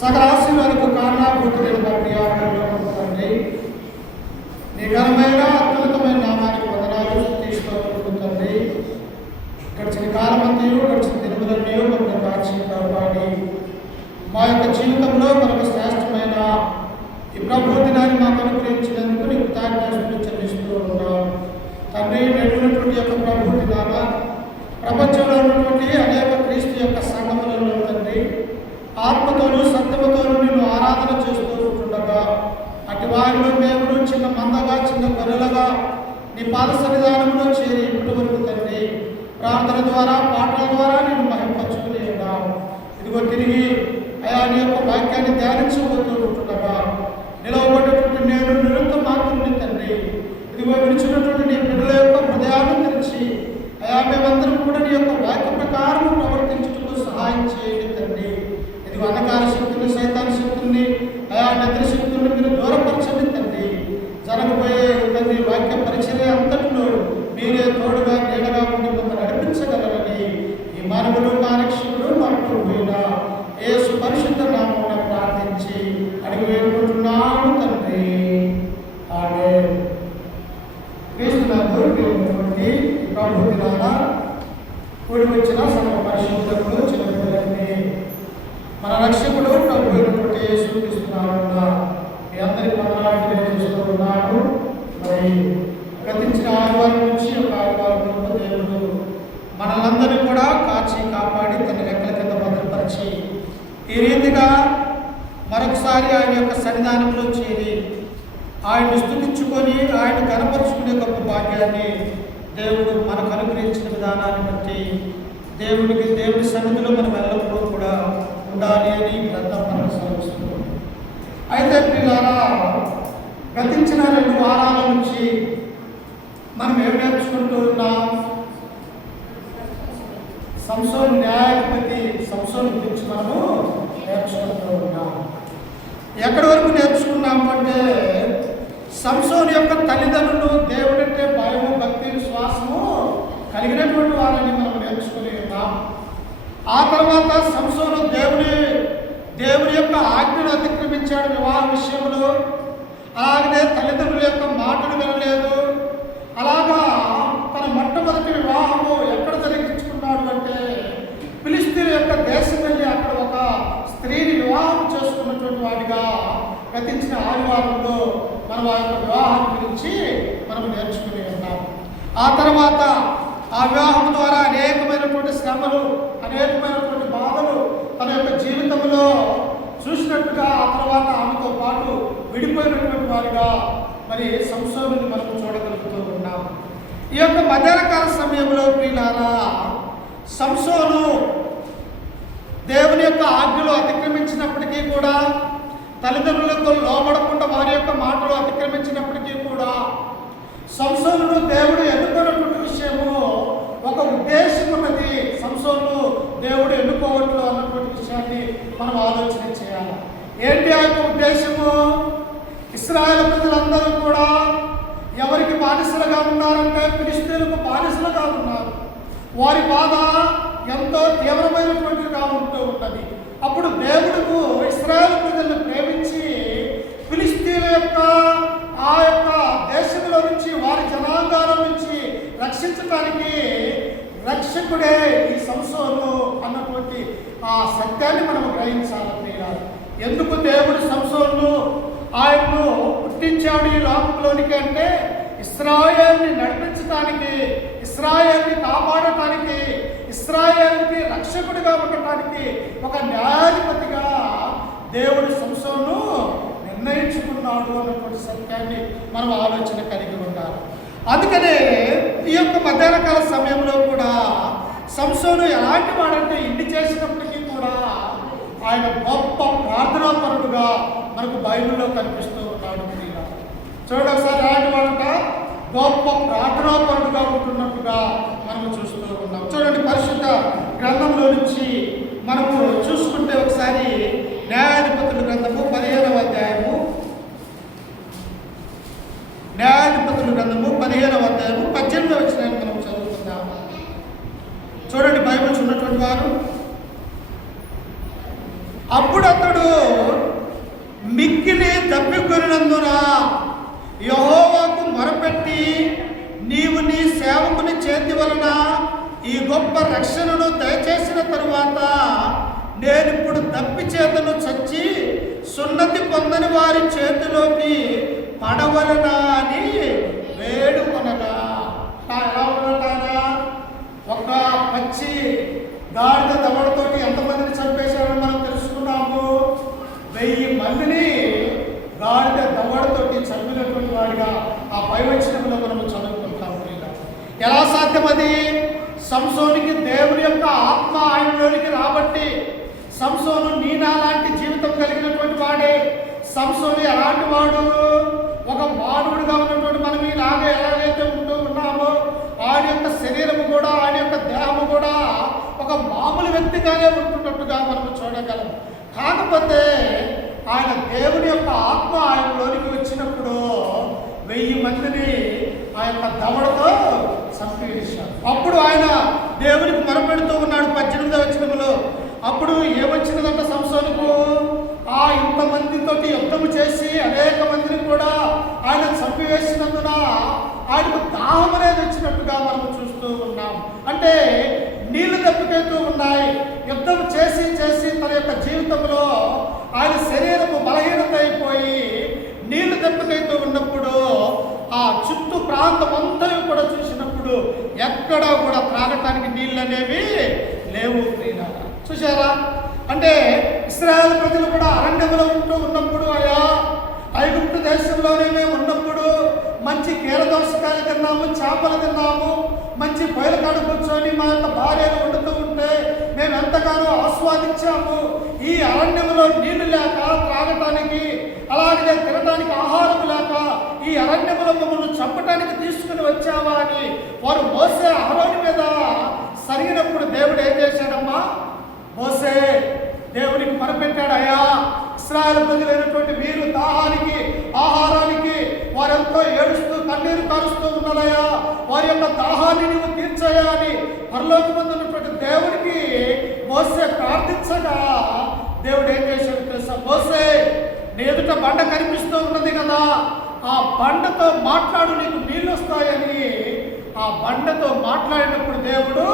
సకల ఆశీర్వాదకు కారణాభూతుడైన మా ప్రియాపంలో తండ్రి, నీ ఘనమైన అద్భుతమైన నామానికి వందనాలు స్తుతిస్తూ తండ్రి. గడిచిన కాలమంతయు గడిచిన దినములన్నీ మమ్మల్ని కాచి కాపాడి మా యొక్క జీవితంలో మనకు శ్రేష్టమైన ఈ ప్రభు దినాన్ని మాకు అనుగ్రహించినందుకు నీకు కృతజ్ఞతలు చెల్లిస్తూ ఉన్నాం తండ్రి. నేడున్నటువంటి యొక్క ప్రభు దినాన ప్రపంచంలో ఉన్నటువంటి అనేక క్రీస్తు యొక్క సంఘములలో తండ్రి ఆత్మతోనూ సత్యముతోనూ నిన్ను ఆరాధన చేస్తూ ఉంటుండగా అటు వారిలో మేము చిన్న మందగా చిన్న గొర్రెలుగా నీ పాద సన్నిధానంలో చేరి ఇప్పటి వరకు తండ్రి ప్రార్థన ద్వారా పాటల ద్వారా నేను మహిమపరుచుకుని ఉన్నాము. ఇదిగో తిరిగి అయా నీ యొక్క వాక్యాన్ని ధ్యానించబోతూ ఉంటుండగా నిలవబడ్డటువంటి నేను నిరంతర మాత్రమే తండ్రి. ఇదిగో విడిచినటువంటి నీ బిడ్డల యొక్క హృదయాలను తెరిచి అయా మేమందరం కూడా నీ యొక్క వాక్య ప్రకారం ప్రవర్తించుటకు సహాయం చేయండి తండ్రి. ఇదిగో అంధకార శక్తుల్ని సైతాన శక్తుల్ని అయా నిద్ర శక్తుల్ని మీరు దూరపరచండి తండ్రి. జరగబోయే తండ్రి వాక్య పరిచర్య అంతట్లో మీరే తోడుగా నీడగా ఉండి మమ్మల్ని నడిపించగలరని ఈ మానవుడు మా రక్షకుడు మాకు పోయిన యేసు పరిశుద్ధ నామమున ప్రార్థించి అడిగి వేడుకుంటున్నాను తండ్రి. ఆమేన్. క్రీస్తునందు ప్రభు దినాన కూడి వచ్చిన సకల పరిశుద్ధులను చిన్నపిల్లలని మన రక్షకుడు ప్రభు అయినటువంటి యేసు క్రీస్తు నామమున మీ అందరికీ వందనాలు తెలియజేస్తూ ఉన్నాను. మరి గతించిన ఆదివారం నుంచి ఒక ఆదివారం వరకు దేవుడు మనలందరినీ కూడా కాచి కాపాడి తన రెక్కల కింద భద్రపరిచి ఈ రీతిగా మరొకసారి ఆయన యొక్క సన్నిధానంలో చేరి ఆయన్ని స్తుతించుకొని ఆయన కనపరుచుకునే గొప్ప భాగ్యాన్ని దేవుడు మనకు అనుగ్రహించిన విధానాన్ని బట్టి దేవుడి సన్నిధిలో మనం ఎల్లప్పుడూ కూడా ఉండాలి అని గ్రంథం మనకు సెలవిస్తుంది. అయితే పిల్లలా గతించిన 2 వారాల నుంచి మనం ఏం నేర్చుకుంటూ ఉన్నాం? సంసోను న్యాయాధిపతి సంసోను గురించి మనము నేర్చుకుంటూ ఉన్నాం. ఎక్కడి వరకు నేర్చుకున్నాము అంటే సంసోను యొక్క తల్లిదండ్రులు దేవుడంటే భయము భక్తి విశ్వాసము కలిగినటువంటి వారిని మనం నేర్చుకుని ఉన్నాం. ఆ తర్వాత సంసోను దేవుని యొక్క ఆజ్ఞను అతిక్రమించాడు వివాహ విషయంలో. అలాగనే తల్లిదండ్రుల యొక్క మాటలు వినలేదు. అలాగా తన మొట్టమొదటి వివాహము ఎక్కడ జరిగించుకున్నాడు అంటే ఫిలిష్తీయుల యొక్క దేశం వెళ్ళి అక్కడ ఒక స్త్రీని వివాహం చేసుకున్నటువంటి వాడిగా గతించిన ఆదివారంలో మనం ఆ యొక్క వివాహం గురించి మనం నేర్చుకుని ఉన్నాం. ఆ తర్వాత ఆ వివాహం ద్వారా అనేకమైనటువంటి శ్రమలు అనేకమైనటువంటి బాధలు తన యొక్క జీవితంలో చూసినట్టుగా ఆ తర్వాత ఆమెతో పాటు విడిపోయినటువంటి వారిగా మరి సంసోనుని మనం చూడగలుగుతూ ఉన్నాం. ఈ యొక్క మధ్యాహ్నకాల సమయంలో ప్రియులారా సంసోను దేవుని యొక్క ఆజ్ఞలు అతిక్రమించినప్పటికీ కూడా తల్లిదండ్రులతో లోబడకుండా వారి యొక్క మాటలు అతిక్రమించినప్పటికీ కూడా సంసోనును దేవుడు ఎన్నుకున్నటువంటి విషయము ఒక ఉద్దేశం ఉన్నది. సంసోను దేవుడు ఎన్నుకోవట్లు అన్నటువంటి విషయాన్ని మనం ఆలోచన చేయాలి. ఏంటి ఆ యొక్క ఉద్దేశము? ఇశ్రాయేలు ప్రజలందరూ కూడా ఎవరికి బానిసలుగా ఉన్నారంటే ఫిలిష్తీయులకు బానిసలుగా ఉన్నారు. వారి బాధ ఎంతో తీవ్రమైనటువంటిగా ఉంటూ ఉన్నది. అప్పుడు దేవుడు ఇశ్రాయేలు ప్రజలను ప్రేమించి ఫిలిష్తీయుల యొక్క ఆ యొక్క దేశంలో నుంచి వారి జనాంగాల నుంచి రక్షించడానికి రక్షకుడే ఈ సంసోను అన్నటువంటి ఆ సత్యాన్ని మనం గ్రహించాలి. ఎందుకు దేవుడు సంసోను ఆయన్ను పుట్టించాడు ఈ లోకంలోనికి అంటే ఇశ్రాయేలుని నడిపించడానికి, ఇశ్రాయేలుని కాపాడటానికి, ఇశ్రాయేలుకి రక్షకుడిగా ఉండటానికి ఒక న్యాయాధిపతిగా దేవుడు సంసోను నిర్ణయించుకున్నాడు అన్నటువంటి సత్యాన్ని మనం ఆలోచన కలిగి ఉండాలి. అందుకనే ఈ యొక్క మధ్యాహ్నకాల సమయంలో కూడా సంసోను ఎలాంటి వాడంటే ఇన్ని చేసినప్పటికీ కూడా ఆయన గొప్ప ప్రార్థనాపరుడుగా మనకు బైబిల్లో కనిపిస్తూ ఉన్నాడు. చూడండి ఒకసారి ఎలాంటి వాడంట గొప్ప ప్రార్థనాపరుడుగా ఉంటున్నట్టుగా మనము చూస్తూ ఉన్నాం. చూడండి పరిశుద్ధ గ్రంథంలో నుంచి మనము చూసుకుంటే ఒకసారి న్యాయాధిపతుల గ్రంథము 15వ అధ్యాయము, న్యాయాధిపతుల గ్రంథము 15వ అధ్యాయము 18వ వచనాన్ని మనం చదువుకుందాం. చూడండి బైబిల్స్ ఉన్నటువంటి వారు. అప్పుడు అతడు మిక్కిలి తప్పికొనినందున యెహోవాకు మొరపెట్టి, నీవు నీ సేవకుని చేతి వలన ఈ గొప్ప రక్షణను దయచేసిన తరువాత నేనిప్పుడు దప్పి చేతను చచ్చి సున్నతి పొందని వారి చేతిలోకి పడవలనా అని వేడుకొనగా. ఎలా ఉన్నటానా? ఒక పచ్చి గాడిద దవడతోటి ఎంతమందిని చంపేశారని మనం తెలుసుకున్నాము. 1000 మందిని గాడిద దవడతోటి చంపినటువంటి వాడిగా ఆ పైవచనంలో మనము చదువుకుంటాము. ఎలా సాధ్యం అది? సంసోనికి దేవుని యొక్క ఆత్మ ఆయనలోనికి రాబట్టి. సంసోను నీనా లాంటి జీవితం కలిగినటువంటి వాడే. సంసోను ఎలాంటి వాడు? ఒక మానవుడిగా ఉన్నటువంటి మనం ఇలాగే ఎలాగైతే ఉంటూ ఉన్నామో ఆయన యొక్క శరీరము కూడా, ఆయన యొక్క దేహము కూడా ఒక మామూలు వ్యక్తిగానే ఉంటున్నట్టుగా మనం చూడగలం. కాకపోతే ఆయన దేవుని యొక్క ఆత్మ ఆయనలోనికి వచ్చినప్పుడు 1000 మందిని ఆ యొక్క దవడతో చంపేశాడు. అప్పుడు ఆయన దేవునికి మొరపెడుతూ ఉన్నాడు. 18వ వచనంలో అప్పుడు ఏమొచ్చినదంట సంసోనుకు? ఇంతమందితోటి యుద్ధము చేసి అనేక మందిని కూడా ఆయన చంపివేసినందున ఆయనకు దాహం అనేది వచ్చినట్టుగా మనం చూస్తూ ఉన్నాం. అంటే నీళ్లు దప్పికెళ్తూ ఉన్నాయి. యుద్ధం చేసి చేసి తన యొక్క జీవితంలో ఆయన శరీరము బలహీనత అయిపోయి నీళ్లు దప్పికెళ్తూ ఉన్నప్పుడు ఆ చుట్టూ ప్రాంతం అంతా కూడా చూసినప్పుడు ఎక్కడా కూడా త్రాగటానికి నీళ్ళు అనేవి లేవు. చూసారా? అంటే ఇశ్రాయేలు ప్రజలు కూడా అరణ్యంలో ఉంటూ ఉన్నప్పుడు, ఐగుప్తు దేశంలోనే మేము ఉన్నప్పుడు మంచి కీరదోసకాయలు తిన్నాము, చేపలు తిన్నాము, మంచి పొయ్యిలకాడ కూర్చొని మా యొక్క భార్యను వండుతూ ఉంటే మేము ఎంతగానో ఆస్వాదించాము. ఈ అరణ్యంలో నీళ్లు లేక త్రాగటానికి, అలాగే తినడానికి ఆహారం లేక ఈ అరణ్యంలో మమ్మల్ని చంపటానికి తీసుకుని వచ్చావా అని వారు మోసే అహరోను మీద సరిగినప్పుడు దేవుడు ఏం చేశాడమ్మా? మోసే దేవునికి మొరపెట్టాడు. అయ్యా, ఇశ్రాయేలు ప్రజలైనటువంటి వీరు దాహానికి, ఆహారానికి వారెంతో ఏడుస్తూ కన్నీరు కారుస్తూ ఉన్నారయ్యా, వారి యొక్క దాహాన్ని నీవు తీర్చయ్యా అని పరలోకమందున్నటువంటి దేవునికి మోసే ప్రార్థించగా దేవుడు ఏం చేశాడు తెలుసా? మోసే, నీ ఎదుట బండ కనిపిస్తూ ఉన్నది కదా, ఆ బండతో మాట్లాడు, నీకు నీళ్ళు వస్తాయని ఆ బండతో మాట్లాడినప్పుడు దేవుడు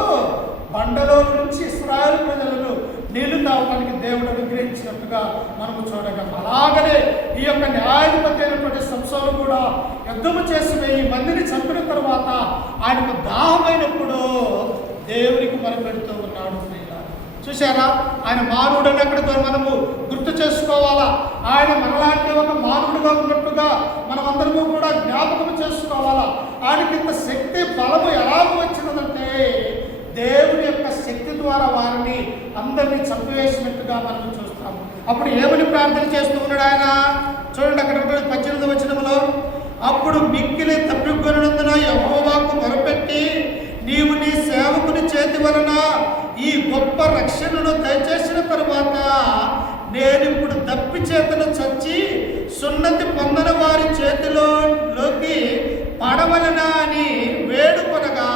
బండలో నుంచి ఇశ్రాయేలు ప్రజలను నీళ్లు తాగడానికి దేవుడు అనుగ్రహించినట్టుగా మనము చూడగలం. అలాగనే ఈ యొక్క న్యాయాధిపతి అయినటువంటి సంసోను కూడా యుద్ధము చేసి 1000 మందిని చంపిన తర్వాత ఆయనకు దాహమైనప్పుడు దేవునికి మొరపెడుతూ ఉన్నాడు. చూసారా? ఆయన మానవుడని అక్కడ మనము గుర్తు చేసుకోవాలా. ఆయన మనలాంటి ఒక మానవుడిగా ఉన్నట్టుగా మనమందరము కూడా జ్ఞాపకం చేసుకోవాలా. ఆయనకి ఇంత శక్తి, బలము ఎలాగ వచ్చినదంటే దేవుని యొక్క శక్తి ద్వారా వారిని అందరినీ చంపివేసినట్టుగా మనం చూస్తాము. అప్పుడు ఏమని ప్రార్థన చేస్తూ ఉన్నాడు ఆయన? చూడండి, అక్కడ 18వ వచనంలో అప్పుడు మిక్కిలి తప్పికొనినందున యెహోవాకు మొరపెట్టి, నీవు నీ సేవకుని చేతి వలన ఈ గొప్ప రక్షణను దయచేసిన తరువాత నేనిప్పుడు దప్పి చేతను చచ్చి సున్నతి పొందని వారి చేతిలోకి పడవలనా అని వేడుకొనగా.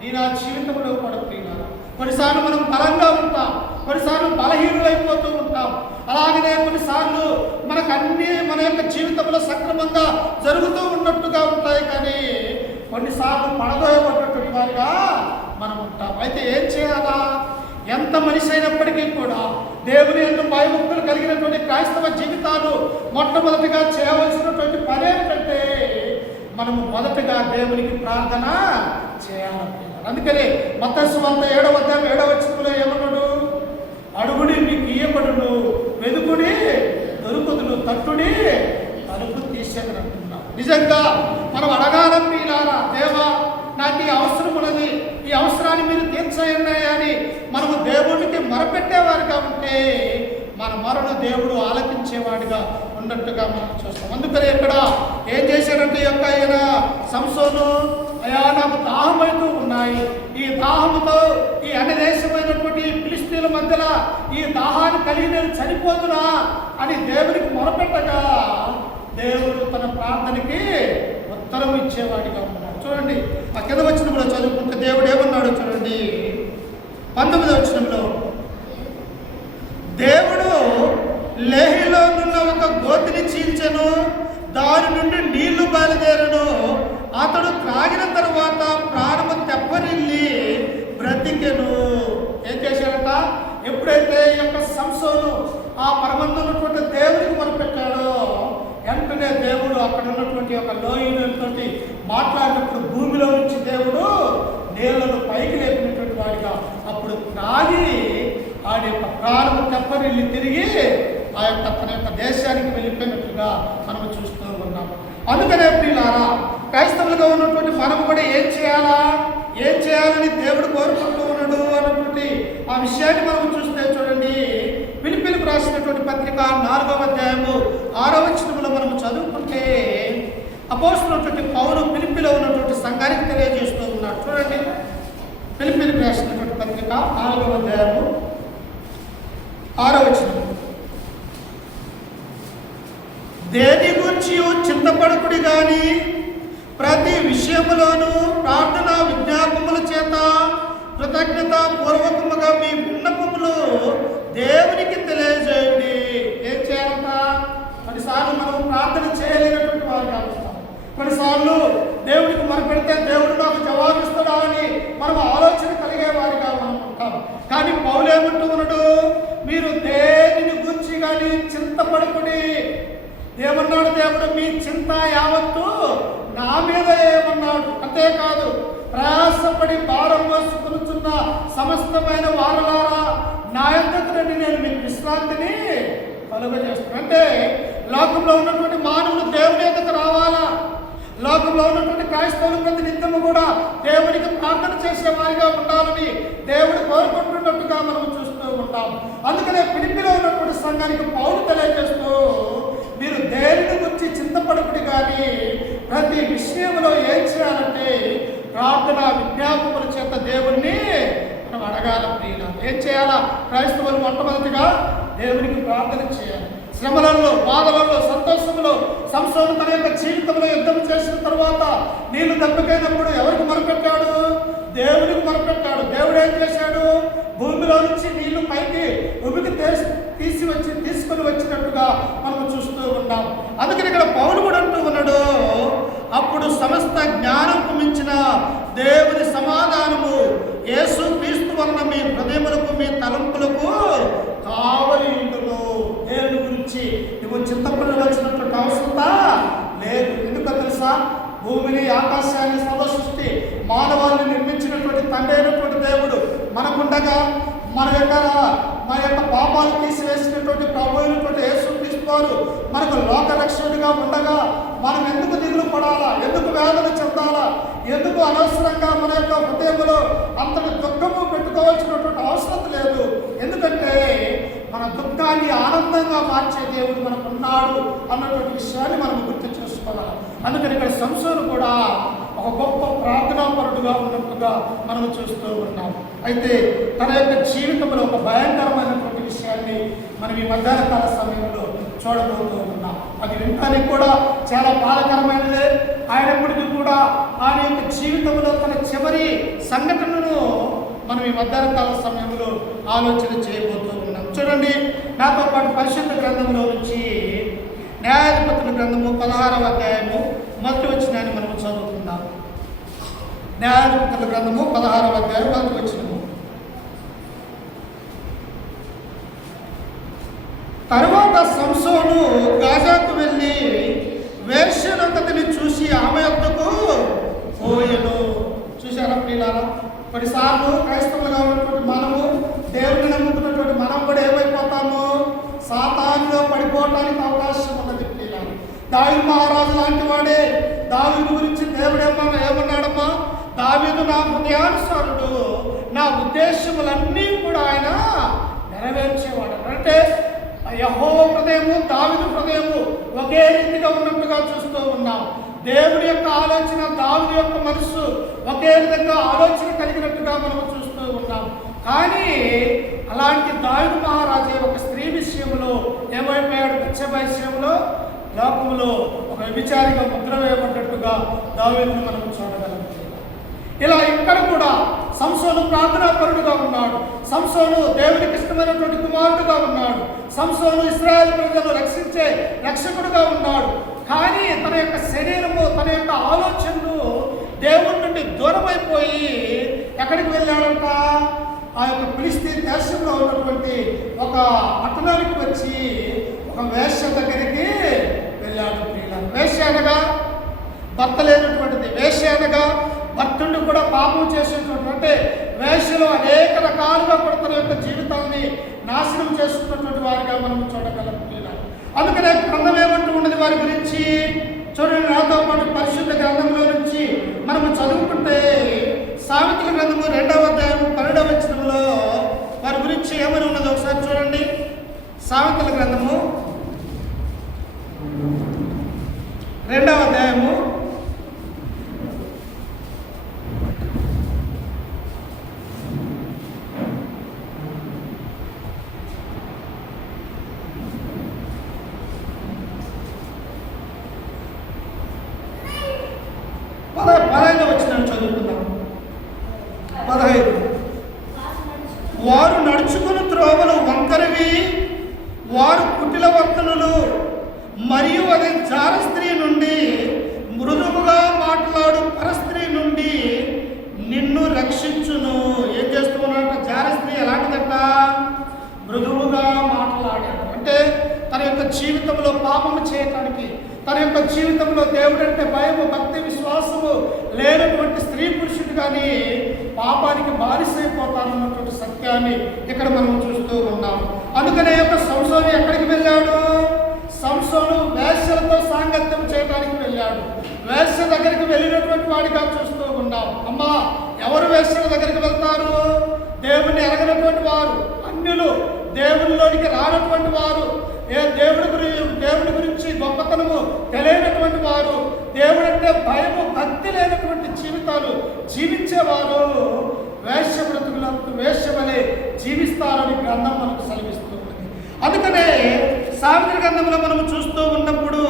నేను ఆ జీవితంలో పడుతున్నాను. కొన్నిసార్లు మనం బలంగా ఉంటాం, కొన్నిసార్లు బలహీనులైపోతూ ఉంటాం. అలాగనే కొన్నిసార్లు మనకు అన్నీ మన యొక్క జీవితంలో సక్రమంగా జరుగుతూ ఉన్నట్టుగా ఉంటాయి, కానీ కొన్నిసార్లు పడదోయబడ్డటువంటి వారిగా మనం ఉంటాం. అయితే ఏం చేయాలా? ఎంత మనిషి అయినప్పటికీ కూడా దేవుని యందు భయభక్తులు కలిగినటువంటి క్రైస్తవ జీవితాలు మొట్టమొదటిగా చేయవలసినటువంటి పని ఏమిటంటే మనము మొదటగా దేవునికి ప్రార్థన చేయాలి. అందుకని మత్తయి సువార్త 7వ అధ్యాయం 7వ వచనంలో ఏమన్నాడు? అడుగుడి మీకు ఇయ్యబడును, వెదుకుడి దొరుకుదును, తట్టుడి తలుపు తీసేదని అంటున్నాం. నిజంగా మనం అడగాలని ఇలారా, దేవా నాకు ఈ అవసరం ఉన్నది, ఈ అవసరాన్ని మీరు తీర్చేయండి అని మనము దేవుడికి మొరపెట్టేవారుగా ఉంటే మన మొరను దేవుడు ఆలకించేవాడిగా ఉన్నట్టుగా మనం చూస్తాం. అందుకని ఇక్కడ ఏం చేశాడంటే ఈ యొక్క ఆయన సంసోను, అయ్యా నాకు దాహమైతూ ఉన్నాయి, ఈ దాహముతో ఈ అన్యదేశమైనటువంటి ఫిలిష్తీయుల మధ్యలో ఈ దాహాన్ని కలిగి నేను చనిపోతున్నా అని దేవునికి మొరపెట్టగా దేవుడు తన ప్రార్థనకి ఉత్తరం ఇచ్చేవాడిగా ఉన్నాడు. చూడండి, ఆ కింద వచనంలో చదువుకుంటే దేవుడు ఏమన్నాడు చూడండి. 19వ వచనంలో దేవుడు లేహిలో నున్న ఒక గోతిని చీల్చెను, దాని నుండి నీళ్లు బయలుదేరను. అతడు త్రాగిన తరువాత ప్రాణము తెప్పరిల్లి బ్రతికెను. ఏం చేశాడట? ఎప్పుడైతే ఈ యొక్క సంసోను ఆ పరమందున్నటువంటి దేవుడికి మొదలుపెట్టాడో వెంటనే దేవుడు అక్కడ ఉన్నటువంటి ఒక లోయతో మాట్లాడినప్పుడు భూమిలో నుంచి దేవుడు నీళ్లను పైకి లేపినటువంటి వాడిగా అప్పుడు త్రాగి వాడి యొక్క ప్రాణము తెప్పరిల్లి తిరిగి తన యొక్క దేశానికి వెళ్ళిపోయినట్టుగా మనం చూస్తూ ఉన్నాము. అందుకనే ప్రియులారా, క్రైస్తవులుగా ఉన్నటువంటి మనం కూడా ఏం చేయాలని దేవుడు కోరుకుంటూ ఉన్నాడు అన్నటువంటి ఆ విషయాన్ని మనం చూస్తే చూడండి, ఫిలిప్పీలకు రాసినటువంటి పత్రిక 4వ అధ్యాయము 6వ వచనంలో మనం చదువుకుంటే అపోస్తలుడైనటువంటి పౌలు ఫిలిప్పీలో ఉన్నటువంటి సంఘానికి తెలియజేస్తూ ఉన్నాడు. చూడండి, ఫిలిప్పీలకు రాసినటువంటి పత్రిక 4వ అధ్యాయము 6వ వచనం. దేని గురించి చింతపడకుడి గాని ప్రతి విషయములోనూ ప్రార్థన విజ్ఞాపముల చేత కృతజ్ఞత పూర్వకముగా మీ విన్నపములు దేవునికి తెలియజేయండి. ఏం చేయాలట? కొన్నిసార్లు మనం ప్రార్థన చేయలేనటువంటి వారు కాదు. కొన్నిసార్లు దేవుడికి మొరపెడితే దేవుడు నాకు జవాబిస్తాడా అని మనం ఆలోచన కలిగే వారిగా మనం ఉంటాం. కానీ పౌలు ఏమంటూ ఉన్నాడు? మీరు దేనిని గురించి కానీ చింతపడకుడి. ఏమన్నాడు దేవుడు? మీ చింత యావత్తు నా మీద ఏమన్నాడు. అంతేకాదు, ప్రయాసపడి భారం మోసుకున్న సమస్తమైన వారలారా నా యొద్దకు రండి, నేను మీకు విశ్రాంతిని కలుగజేస్తాను. అంటే లోకంలో ఉన్నటువంటి మానవులు దేవుని యొద్దకు రావాలా? లోకంలో ఉన్నటువంటి క్రైస్తవులు ప్రతి నిత్యము కూడా దేవునికి ప్రార్థన చేసే వారిగా ఉండాలని దేవుడు కోరుకుంటున్నట్టుగా మనం చూస్తూ ఉంటాం. అందుకనే ఫిలిప్పీలో ఉన్నటువంటి సంఘానికి పౌలు తెలియజేస్తూ, మీరు దేనిని గురించి చింతపడకుడి కానీ ప్రతి విషయంలో ఏం చేయాలంటే ప్రార్థన విజ్ఞాపముల చేత దేవుణ్ణి మనం అడగాల. ప్రియుల ఏం చేయాలా? క్రైస్తవులు మొట్టమొదటిగా దేవునికి ప్రార్థన చేయాలి. శ్రమలలో, బాధలలో, సంతోషంలో సంసోను తన యొక్క జీవితంలో యుద్ధం చేసిన తర్వాత నీళ్లు దెబ్బకైనప్పుడు ఎవరికి మొరపెట్టాడు? దేవునికి మొరపెట్టాడు. దేవుడు ఏం చేశాడు? భూమిలో నుంచి నీళ్లు పైకి ఉబికి తీసుకొని వచ్చినట్టుగా మనం చూస్తూ ఉన్నాం. అందుకని ఇక్కడ పౌలు కూడా అంటూ ఉన్నాడు, అప్పుడు సమస్త జ్ఞానంకు మించిన దేవుని సమాధానము యేసు క్రీస్తు వలన మీ హృదయములకు మీ తలంపులకు కావలి ఉండును. దేవుని గురించి నువ్వు చింతపడవలసినటువంటి అవసరత లేదు. ఎందుకో తెలుసా? భూమిని, ఆకాశాన్ని, సర్వ సృష్టి మానవాళ్ళని నిర్మించినటువంటి తండ్రి అయినటువంటి దేవుడు మనకుండగా మన యొక్క పాపాలు తీసివేసినటువంటి ప్రభు అయినటువంటి యేసు క్రీస్తు వారు మనకు లోకరక్షకుడిగా ఉండగా మనం ఎందుకు దిగులు పడాలా? ఎందుకు వేదన చెందాలా? ఎందుకు అనవసరంగా మన యొక్క హృదయంలో అంతటి దుఃఖము పెట్టుకోవాల్సినటువంటి అవసరం లేదు. ఎందుకంటే మన దుఃఖాన్ని ఆనందంగా మార్చే దేవుడు మనకు ఉన్నాడు అన్నటువంటి విషయాన్ని మనం గుర్తు చేసుకోవాలి. అందుకని ఇక్కడ సంసోను కూడా ఒక గొప్ప ప్రార్థనాపరుడుగా ఉన్నట్టుగా మనం చూస్తూ ఉన్నాం. అయితే తన యొక్క జీవితంలో ఒక భయంకరమైనటువంటి విషయాన్ని మనం ఈ మధ్యాహ్నకాల సమయంలో చూడబోతూ ఉన్నాం. అది వినడానికి కూడా చాలా బాధాకరమైనదే. అయినప్పటికీ కూడా ఆయన యొక్క జీవితంలో తన చివరి సంఘటనను మనం ఈ మధ్యాహ్నకాల సమయంలో ఆలోచన చేయబోతూ ఉన్నాం. చూడండి, నాతో పాటు పరిశుద్ధ గ్రంథంలో నుంచి న్యాయాధిపతుల గ్రంథము 16వ అధ్యాయము మొదటి వచనాన్ని మనం చదువుకుందాం. న్యాయాధిపతుల గ్రంథము 16వ అధ్యాయం మొదటి వచనము. తరువాత సంసోను గాజాకు వెళ్ళి వేశ్యనొకతిని చూసి ఆమె యొద్దకు పోయెను. చూశారా ప్రియులారా? కొన్నిసార్లు క్రైస్తవులుగా ఉన్నటువంటి మనము, దేవుడిని నమ్ముకున్నటువంటి మనం కూడా ఏమైపోతాము? సాతానులో పడిపోవడానికి అవకాశం ఉన్నది ప్రియులారా. దావీదు మహారాజు లాంటి వాడే. దావీదు గురించి దేవుడు ఏమన్నాడమ్మా? దావీదు నా హృదయానుసారుడు, నా ఉద్దేశములన్నీ కూడా ఆయన నెరవేర్చేవాడు. అంటే యెహోవా హృదయము, దావీదు హృదయము ఒకే రీతిగా ఉన్నట్టుగా చూస్తూ ఉన్నాం. దేవుడి యొక్క ఆలోచన, దావీదు యొక్క మనస్సు ఒకే విధంగా ఆలోచన కలిగినట్టుగా మనం చూస్తూ ఉన్నాం. కానీ అలాంటి దావీదు మహారాజే ఒక స్త్రీ విషయంలో ఏమైపోయాడు? బత్షెబా విషయంలో లోకంలో ఒక వ్యభిచారిగా ముద్ర వేయబడ్డట్టుగా దావీదును మనం చూడగలం. ఇలా ఇక్కడ కూడా సంసోను ప్రార్థనాపరుడుగా ఉన్నాడు. సంసోను దేవునికి ఇష్టమైనటువంటి కుమారుడుగా ఉన్నాడు. సంసోను ఇశ్రాయేలు ప్రజలను రక్షించే రక్షకుడుగా ఉన్నాడు. కానీ తన యొక్క శరీరము, తన యొక్క ఆలోచనలు దేవుడి నుండి దూరమైపోయి ఎక్కడికి వెళ్ళాడంట? ఆ యొక్క ఫిలిష్తీ దేశంలో ఉన్నటువంటి ఒక పట్టణానికి వచ్చి ఒక వేశ్య దగ్గరికి వెళ్ళాడు. వేశ్య అనగా భర్త లేనటువంటిది. వేశ్య అనగా భర్తుండి కూడా పాపం చేసేటువంటి, అంటే వేశ్యలో అనేక రకాలుగా కూడా తన యొక్క జీవితాన్ని నాశనం చేసుకున్నటువంటి వారిగా మనం చూడగలం. అందుకనే గ్రంథం ఏమంటూ ఉన్నది వారి గురించి? చూడండి, నాతో పాటు పరిశుద్ధ గ్రంథంలో నుంచి మనము చదువుకుంటే సామెతల గ్రంథము 2వ అధ్యాయం 12వ వచనంలో వారి గురించి ఏమని ఉన్నదో ఒకసారి చూడండి. సామెతల గ్రంథము 2వ అధ్యాయము 15వ వచనం చదువుకుందాం. 15. వారు నడుచుకుని త్రోవలు వంకరవి, వారు కుటిల వర్తనులు, మరియు అది జార స్త్రీ నుండి, మృదువుగా మాట్లాడు పరస్త్రీ నుండి నిన్ను రక్షించును. ఏం చేస్తున్నాడంట? జార స్త్రీ ఎలాంటిదంట? మృదువుగా మాట్లాడాడు. అంటే తన యొక్క జీవితంలో పాపము చేయటానికి, తన యొక్క జీవితంలో దేవుడంటే భయము, భక్తి, విశ్వాసము లేనటువంటి స్త్రీ పురుషుడు కానీ పాపానికి బానిసైపోతానన్నటువంటి సత్యాన్ని ఇక్కడ మనం చూస్తూ ఉన్నాం. అందుకనే యొక్క సంసోను ఎక్కడికి వెళ్ళాడు? సంసోను వేశ్యలతో సాంగత్యం చేయడానికి వెళ్ళాడు. వేశ్య దగ్గరికి వెళ్ళినటువంటి వాడిగా చూస్తూ ఉన్నాం. అమ్మా, ఎవరు వేశ్యల దగ్గరికి వెళ్తారు? దేవుణ్ణి ఎరగనటువంటి వారు, అన్యులు, దేవునిలోనికి రానటువంటి వారు, దేవుడి గురించి గొప్పతనము తెలియనటువంటి వారు, దేవుడంటే భయము, భక్తి లేనటువంటి జీవితాలు జీవించేవారు వేశ్య బ్రతుకులంతా వేశ్యమనే జీవిస్తారని గ్రంథం మనకు సెలవిస్తూ ఉంది. అందుకనే సామెతల గ్రంథంలో మనము చూస్తూ ఉన్నప్పుడు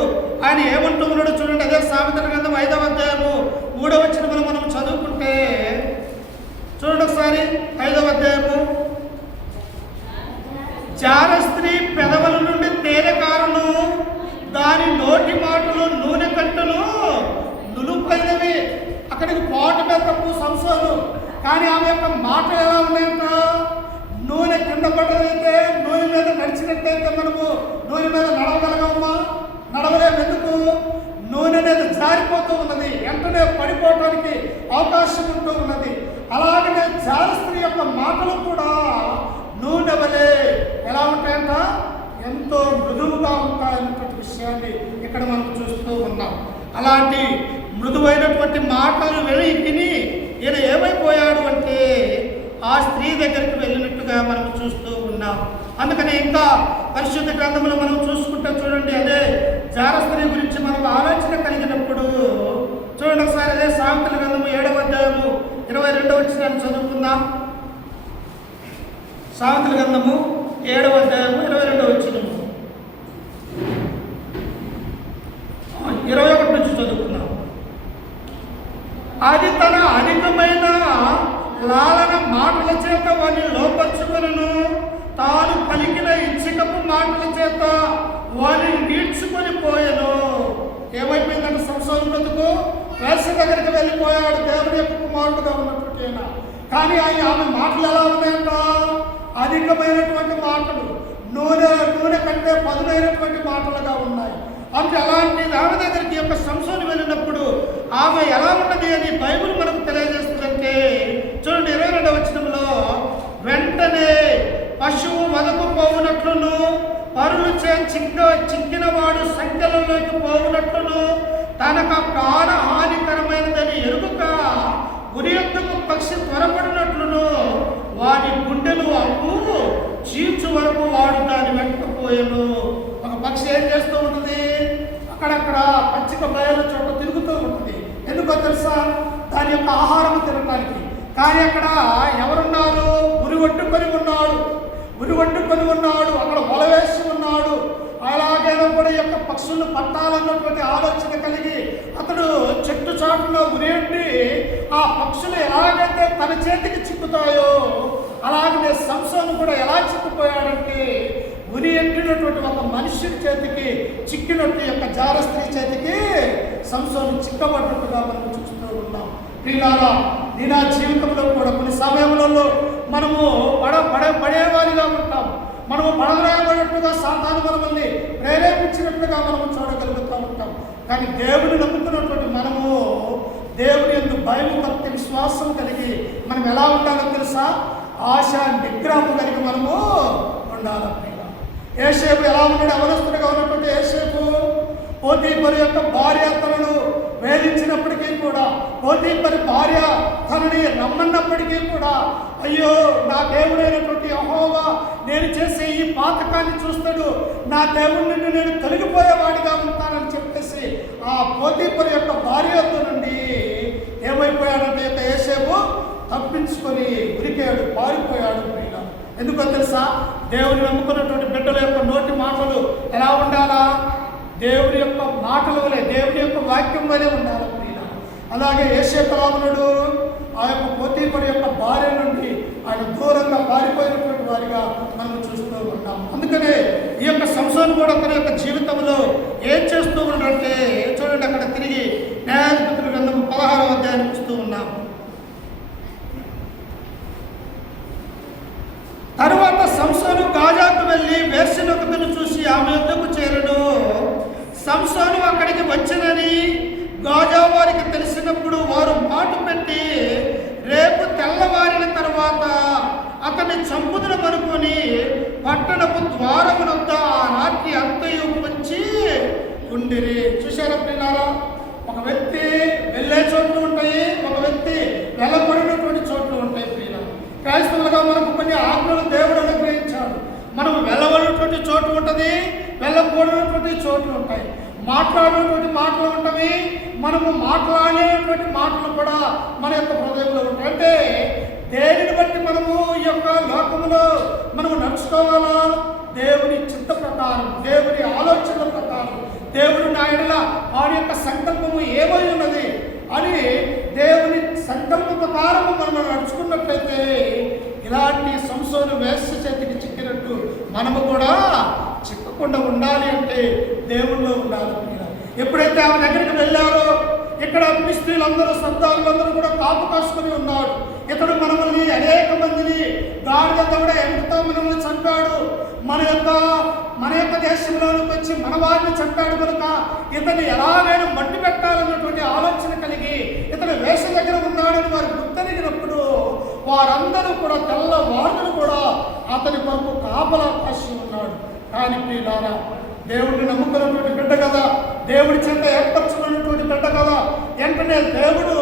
ఆయన ఏమంటూ ఉన్నాడో చూడండి. అదే సామెతల గ్రంథం 5వ అధ్యాయము 3వ వచనములో మనం చదువుకుంటే చూడండి ఒకసారి. 5వ అధ్యాయము, జార స్త్రీ పెదవుల నుండి తేనెకారును, దాని నోటి మాటలు నూనె కట్టలు నులుపైనవి. అక్కడికి పోట మీద తప్పు సంసోను, కానీ ఆమె యొక్క మాటలు ఎలా ఉన్నాయంట? నూనె కింద పడ్డదైతే, నూనె మీద నడిచినట్టయితే మనము నూనె మీద నడవగలగమ్మా? నడవలేము. ఎందుకు? నూనె అనేది జారిపోతూ ఉన్నది, వెంటనే పడిపోవటానికి అవకాశం ఉంటూ ఉన్నది. అలాగనే జార స్త్రీ యొక్క మాటలు కూడా నూనె వలె ఎలా ఉంటాయంట? ఎంతో మృదువుగా ఉంటాయన్నటువంటి విషయాన్ని ఇక్కడ మనం చూస్తూ ఉన్నాం. అలాంటి మృదువైనటువంటి మాటలు విని ఈయన ఏమైపోయాడు అంటే ఆ స్త్రీ దగ్గరికి వెళ్ళినట్టుగా మనం చూస్తూ ఉన్నాం. అందుకని ఇంకా పరిశుద్ధ గ్రంథంలో మనం చూసుకుంటే చూడండి, అదే జార స్త్రీ గురించి మనం ఆలోచన కలిగినప్పుడు చూడండి ఒకసారి. అదే సామెతల గ్రంథము 7వ అధ్యాయము 22వ వచనాన్ని చదువుకుందాం. సామెతల గ్రంథము 7వ అధ్యాయము 22వ వచనము 21 నుంచి చదువుకుందాం. అది తన అధికమైన లాలన మాటల చేత వారిని లోపరుచుకొనును, తాను పలికిన ఇచ్చికపు మాటల చేత వారిని నీడ్చుకొని పోయెను. ఏమైపోయిందంటే సంసోను బ్రతుకు వేశ్య దగ్గరికి వెళ్ళిపోయాడు, దేవుని యొక్క కుమారుడుగా ఉన్నటువంటి ఆయన. కానీ ఆమె మాటలు ఎలా ఉన్నాయంట? అధికమైనటువంటి మాటలు, నూనె కంటే పదునైనటువంటి మాటలుగా ఉన్నాయి. అంటే అలాంటి ఆమె దగ్గరికి యొక్క సంసోను వెళ్ళినప్పుడు ఆమె ఎలా ఉన్నది అని బైబిల్ మనకు తెలియజేస్తుందంటే చూడండి 22వ వచనంలో, వెంటనే పశువు వదకు పోవునట్లును, పరులు చిక్కిన వాడు సంఖ్యలలోకి పోవునట్లును, తనకు ప్రాణ హానికరమైనదని ఎరుగుక గురి యొద్దకు పక్షి త్వరపడినట్లును, వారి గుండెలు అప్పు చీల్చు వరకు వాడు దాని వెంటపోయాను. ఒక పక్షి ఏం చేస్తూ ఉంటుంది? అక్కడక్కడ పచ్చిక బయలు చోట తిరుగుతూ ఉంటుంది. ఎందుకో తెలుసా? దాని యొక్క ఆహారం తినడానికి. కానీ అక్కడ ఎవరున్నారు? ఉరి ఒడ్డుకొని ఉన్నాడు, అక్కడ వలవేసి ఉన్నాడు. అలాగైనా కూడా ఈ యొక్క పక్షులను పట్టాలన్నటువంటి ఆలోచన కలిగి అతడు చెట్టు చాటులో ఉరేండి ఆ పక్షులు ఎలాగైతే తన చేతికి చిక్కుతాయో అలాగనే సంసోను కూడా ఎలా చిక్కుపోయాడంటే ఉరి ఎక్కినటువంటి ఒక మనిషి చేతికి చిక్కినట్టు యొక్క జార స్త్రీ చేతికి సంసోను చిక్కబడ్డట్టుగా మనం చూస్తూ ఉన్నాం. ప్రియులారా, నీ నా జీవితంలో కూడా కొన్ని సమయంలో మనము పడేవారిగా ఉంటాం. మనము పడద్రాయబడినట్టుగా సాతాను మనల్ని ప్రేరేపించినట్లుగా మనము చూడగలుగుతూ ఉంటాం. కానీ దేవుని నమ్ముకున్నటువంటి మనము దేవుని యందు భయం, భక్తి, విశ్వాసం కలిగి మనం ఎలా ఉండాలో తెలుసా? ఆశ నిగ్రహం కలిగి మనము ఉండాలి. యోసేపు ఎలా ఉన్నాడు? అవనస్తుడిగా ఉన్నటువంటి యోసేపు పోతీఫరు యొక్క భార్య తనను వేధించినప్పటికీ కూడా, పోతీఫరు భార్య తనని రమ్మన్నప్పటికీ కూడా, అయ్యో నా దేవుడైనటువంటి యెహోవా నేను చేసే ఈ పాతకాన్ని చూస్తాడు, నా దేవుడి నుండి నేను తొలగిపోయేవాడిగా ఉంటానని చెప్పేసి ఆ పోతీఫరు యొక్క భార్య నుండి ఏమైపోయాడంటే యోసేపు తప్పించుకొని ఉరికాడు, పారిపోయాడు. ఎందుకో తెలుసా? దేవుని నమ్ముకున్నటువంటి బిడ్డల యొక్క నోటి మాటలు ఎలా ఉండాలా? దేవుని యొక్క మాటలు వలె, దేవుని యొక్క వాక్యం వలె ఉండాలి. అలాగే యోసేపు ఎలా ఉన్నాడు? ఆ యొక్క పోతీఫరు యొక్క భార్య నుండి ఆయన దూరంగా పారిపోయినటువంటి వారిగా మనం చూస్తూ ఉంటాం. అందుకనే ఈ యొక్క సంసోను కూడా తన యొక్క జీవితంలో ఏం చేస్తూ ఉన్నాడంటే చూడండి, అక్కడ తిరిగి న్యాయాధిపతుల గ్రంథం 16వ అధ్యాయాన్ని చూస్తూ ఉన్నాం. తరువాత సంసోను గాజాకు వెళ్ళి వేశ్యనొకతను చూసి ఆమె వద్దకు చేరను. సంసోను అక్కడికి వచ్చినని గాజా వారికి తెలిసినప్పుడు వారు మాటు పెట్టి రేపు తెల్లవారిన తర్వాత అతన్ని చంపుదను అనుకొని పట్టణపు ద్వారమునొద్ద ఆ రాత్రి అంతయు పొంచి ఉండిరి. చూశారా ప్రియులారా? ఒక వ్యక్తి వెళ్ళే చోట్లు ఉంటాయి, ఒక వ్యక్తి వెళ్ళబడినటువంటి చోట్లు ఉంటాయి. ప్రియులారా, క్రైస్తవులుగా మనకు కొన్ని ఆజ్ఞలు దేవుడు అనుగ్రహించాడు. మనం వెళ్ళవలటువంటి చోటు ఉంటుంది, వెళ్ళకూడనటువంటి చోట్లు ఉంటాయి. మాట్లాడేటువంటి మాటలు ఉంటాయి, మనము మాట్లాడేటువంటి మాటలు కూడా మన యొక్క హృదయంలో ఉంటాయి. అంటే దేనిని బట్టి మనము ఈ యొక్క లోకములో మనము నడుచుకోవాలా? దేవుని చిత్త ప్రకారం, దేవుని ఆలోచనల ప్రకారం, దేవుడు నాయనల వారి యొక్క సంకల్పము ఏమై ఉన్నది అని దేవుని సంకల్ప ప్రకారము మనం నడుచుకున్నట్లయితే ఇలాంటి సంసోను వేశ్య చేతికి చిక్కినట్టు మనము కూడా చిక్కకుండా ఉండాలి. అంటే దేవుల్లో ఉండాలి. ఎప్పుడైతే ఆమె దగ్గరికి వెళ్ళారో ఇక్కడ స్త్రీలందరూ, సర్దారులందరూ కూడా కాపు కాసుకొని ఉన్నాడు. ఇతడు మనల్ని అనేక మందిని గాడిద దవడ ఎంతో మనల్ని చంపాడు, మన యొక్క దేశంలోనికి వచ్చి మన వారిని చంపాడు కనుక ఇతన్ని ఎలాగైనా మట్టి పెట్టాలన్నటువంటి ఆలోచన కలిగి ఇతను వేష దగ్గర ఉన్నాడని వారు గుర్తెరిగినప్పుడు వారందరూ కూడా తెల్లవారులు కూడా అతని కొరకు కాపలా కాసి ఉన్నాడు. కానీ ప్రియులారా, దేవుడిని నమ్ముకున్నటువంటి బిడ్డ కదా, దేవుడి చేత ఏర్పరచుకున్నటువంటి బిడ్డ కదా, వెంటనే దేవుడు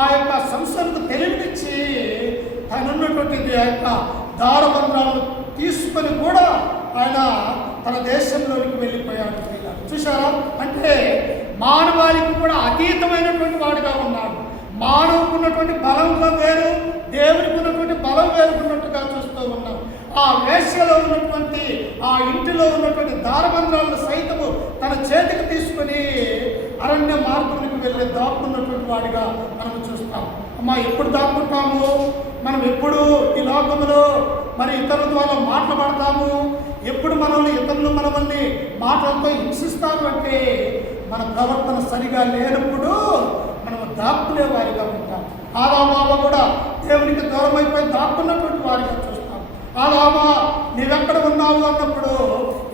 ఆ యొక్క సంస్థలకు తెలివినిచ్చి తనున్నటువంటి ఆ యొక్క దారబంధాలను తీసుకొని కూడా ఆయన తన దేశంలోనికి వెళ్ళిపోయాడు. చూసారా? అంటే మానవాళికి కూడా అతీతమైనటువంటి వాడిగా ఉన్నాడు. మానవుకు ఉన్నటువంటి బలం వేరు, దేవునికి ఉన్నటువంటి బలం వేరుకున్నట్టుగా చూస్తూ ఉన్నాం. ఆ వేశ్యలో ఉన్నటువంటి ఆ ఇంటిలో ఉన్నటువంటి దారబంధాలను సైతము తన చేతికి తీసుకొని అరణ్య మార్గంలోకి వెళ్ళి దాక్కున్నటువంటి వాడిగా మనం చూస్తాం. అమ్మా, ఎప్పుడు దాక్కుంటాము? మనం ఎప్పుడు ఈ లోకంలో మరి ఇతరుల ద్వారా మాట్లాడతాము? ఎప్పుడు ఇతరులు మనల్ని మాటలతో హింసిస్తారు అంటే మన ప్రవర్తన సరిగా లేనప్పుడు మనము దాక్కునే వారిగా ఉంటాం. ఆదాము కూడా దేవునికి దూరం అయిపోయి దాక్కున్నటువంటి వారిగా చూస్తాం. ఆదామా, నీవెక్కడ ఉన్నావు అన్నప్పుడు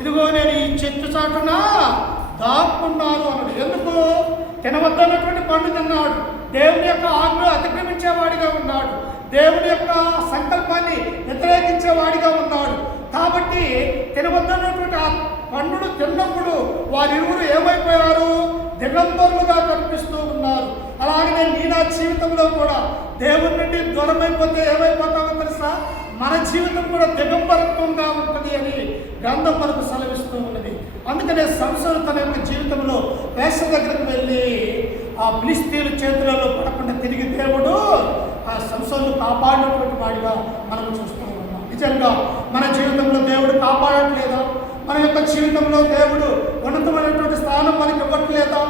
ఇదిగో నేను ఈ చెట్టు చాటున దాక్కున్నాను అన్నాడు. ఎందుకు? తినవద్దన్నటువంటి పండు తిన్నాడు. దేవుని యొక్క ఆజ్ఞ అతిక్రమించేవాడిగా ఉన్నాడు. దేవుని యొక్క సంకల్పాన్ని వ్యతిరేకించేవాడిగా ఉన్నాడు. కాబట్టి తినవద్దన్నటువంటి ఆ పండును తిన్నప్పుడు వారిరువురు ఏమైపోయారు? దిగంబరులుగా కనిపిస్తూ ఉన్నారు. అలాగనే నీ నా జీవితంలో కూడా దేవుని నుండి దూరమైపోతే ఏమైపోతామో తెలుసా? మన జీవితం కూడా దిగంబరత్వంగా ఉంటుంది అని గ్రంథం మనకు సెలవిస్తూ ఉన్నది. అందుకనే సంసోను తన యొక్క జీవితంలో వేష దగ్గరకు వెళ్ళి ఆ ఫిలిష్తీయుల చేతులలో పడకుండా తిరిగి దేవుడు ఆ సంసోను కాపాడినటువంటి వాడిగా మనం చూస్తూ ఉన్నాం. నిజంగా మన జీవితంలో దేవుడు కాపాడట్లేదా? మన యొక్క జీవితంలో దేవుడు ఉన్నతమైనటువంటి స్థానం మనకి ఇవ్వట్లేదా?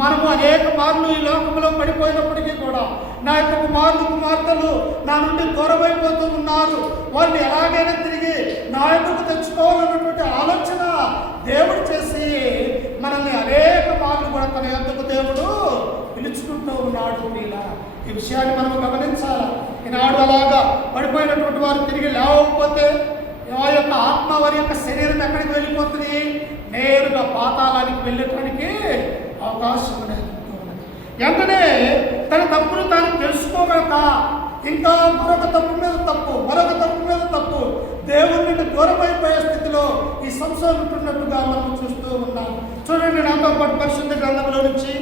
మనము అనేక మార్లు ఈ లోకంలో పడిపోయినప్పటికీ కూడా నా యొక్క కుమారులు కుమార్తెలు నా నుండి దూరమైపోతూ ఉన్నారు, వారిని ఎలాగైనా తిరిగి నా యొక్కకు తెచ్చుకోవాలన్నటువంటి ఆలోచన దేవుడు చేసి మనల్ని అనేక మార్లు కూడా తన యొక్కకు దేవుడు పిలుచుకుంటూ ఉన్నాడు. ఈ విషయాన్ని మనం గమనించాలి. ఈనాడు అలాగా పడిపోయినటువంటి వారు తిరిగి లేవకపోతే ఆ యొక్క ఆత్మ వారి యొక్క శరీరం ఎక్కడికి వెళ్ళిపోతుంది? నేరుగా పాతాళానికి వెళ్ళటానికి అవకాశం అనేది. వెంటనే తన తప్పును తాను తెలుసుకోగలక ఇంకా మరొక తప్పు మీద తప్పు, మరొక తప్పు మీద తప్పు, దేవుడి నుండి దూరం అయిపోయే స్థితిలో ఈ సంసారం ఉంటున్నట్టుగా మనం చూస్తూ ఉన్నాం. చూడండి నాతో పాటు పరిశుద్ధ గ్రంథంలో నుంచి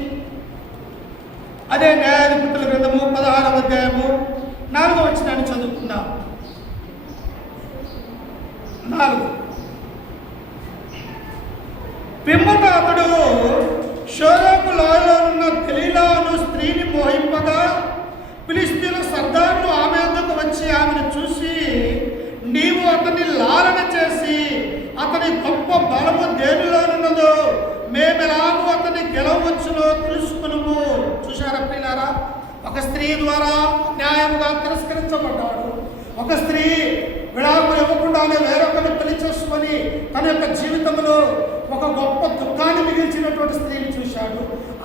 అదే న్యాయాధిపతుల గ్రంథము 16వ అధ్యాయము 4వ వచనాన్ని చదువుకుందాం. 4 పిమ్మట అతడు షోరేకు లోయలో ఉన్న దెలీలా అను స్త్రీని మోహింపగా ఫిలిష్తీయుల సర్దారులు ఆమె వద్దకు వచ్చి ఆమెను చూసి, నీవు అతన్ని లాలన చేసి అతని గొప్ప బలము దేనిలోనున్నదో మేమెలాగూ అతన్ని గెలవచ్చునో తెలుసుకునుము. చూశారా ప్రియులారా? ఒక స్త్రీ ద్వారా న్యాయముగా తిరస్కరించబడ్డాడు. ఒక స్త్రీ విడాకులు ఇవ్వకుండానే వేరొకరిని పెళ్లి చేసుకొని తన యొక్క జీవితంలో ఒక గొప్ప దుఃఖాన్ని మిగిల్చినటువంటి స్త్రీని చూశాడు.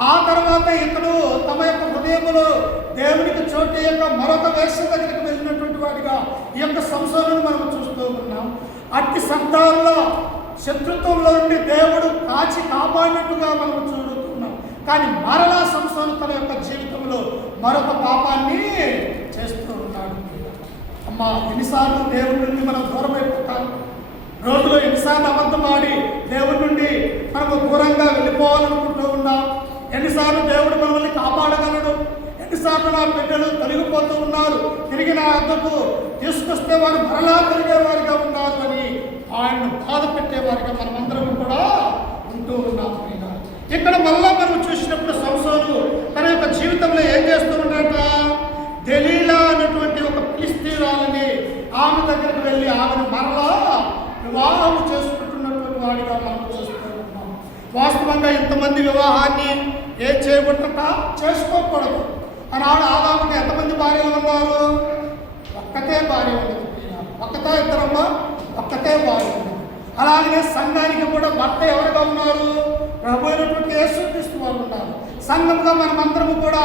ఆ తర్వాత ఇతడు తమ యొక్క హృదయంలో దేవునికి చోటు యొక్క మరొక వేష దగ్గరికి వెళ్ళినటువంటి వాడిగా ఈ యొక్క సంసారాన్ని మనం చూస్తూ ఉన్నాం. అట్టి శబ్దాల్లో శత్రుత్వంలో నుండి దేవుడు కాచి కాపాడినట్టుగా మనం చూడుతున్నాం. కానీ మరలా సంసారం తన యొక్క జీవితంలో మరొక పాపాన్ని చేస్తూ ఉన్నాడు. అమ్మా, ఎన్నిసార్లు దేవుడి నుండి మనం దూరం అయిపోతాం? రోజులో ఎన్నిసార్లు అబద్ధమాడి దేవుడి నుండి మనము దూరంగా వెళ్ళిపోవాలనుకుంటూ ఉన్నాం. ఎన్నిసార్లు దేవుడు మనల్ని కాపాడగలడు? ఎన్నిసార్లు నా బిడ్డలు తొలగిపోతూ ఉన్నారు, తిరిగి నా వద్దకు తీసుకొస్తే వారు మరలా తిరిగేవారిగా ఉన్నారు అని ఆయన్ను బాధ పెట్టేవారిగా మనమందరం కూడా ఉంటూ ఉన్నాం. ఇక్కడ మళ్ళా మనం చూసినప్పుడు సంసోను తన యొక్క జీవితంలో ఏం చేస్తూ ఉన్నాడట? దెలీలా అన్నటువంటి ఒక ఫిలిష్తీయురాలిని ఆమె దగ్గరికి వెళ్ళి ఆమెను మరలా వివాహం చేసుకుంటున్నటువంటి వాడిగా మనం చూస్తూ ఉన్నాం. వాస్తవంగా ఇంతమంది వివాహాన్ని ఏం చేయబట్టట చేసుకోకూడదు. ఆనాడు ఆదాముకి ఎంతమంది భార్యలు ఉన్నారు? ఒక్కతే భార్య ఉండదు. ఒక్కతే ఇద్దరమ్మా, ఒక్కతే భార్య ఉండదు. అలాగే సంఘానికి కూడా భర్త ఎవరుగా ఉన్నారు? ప్రభు అయినటువంటి యేసుక్రీస్తు వారు ఉన్నారు. సంఘంగా మనమందరము కూడా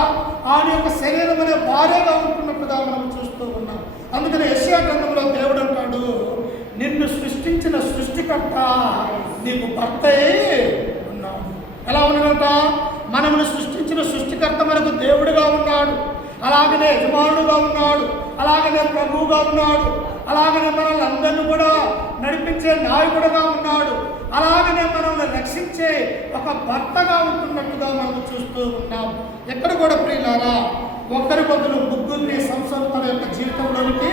ఆయన యొక్క శరీరం అనే భార్యగా ఉంటున్నట్టుగా మనం చూస్తూ ఉన్నాం. అందుకని యెషయా గ్రంథంలో దేవుడు అంటాడు, నిన్ను సృష్టించిన సృష్టికర్త నీకు భర్త ఉన్నాడు. ఎలా ఉన్నాడంట? మనల్ని సృష్టించిన సృష్టికర్త మనకు దేవుడుగా ఉన్నాడు, అలాగనే యజమానుడుగా ఉన్నాడు, అలాగనే ప్రభువుగా ఉన్నాడు, అలాగనే మనల్ని అందరినీ కూడా నడిపించే నాయకుడుగా ఉన్నాడు, అలాగనే మనల్ని రక్షించే ఒక భర్తగా ఉంటున్నట్టుగా మనం చూస్తూ ఉన్నాం. ఎక్కడ కూడా ప్రియులారా, ఒక్కరి బదులు ముగ్గురిని సంసారం తన యొక్క జీవితంలోనికి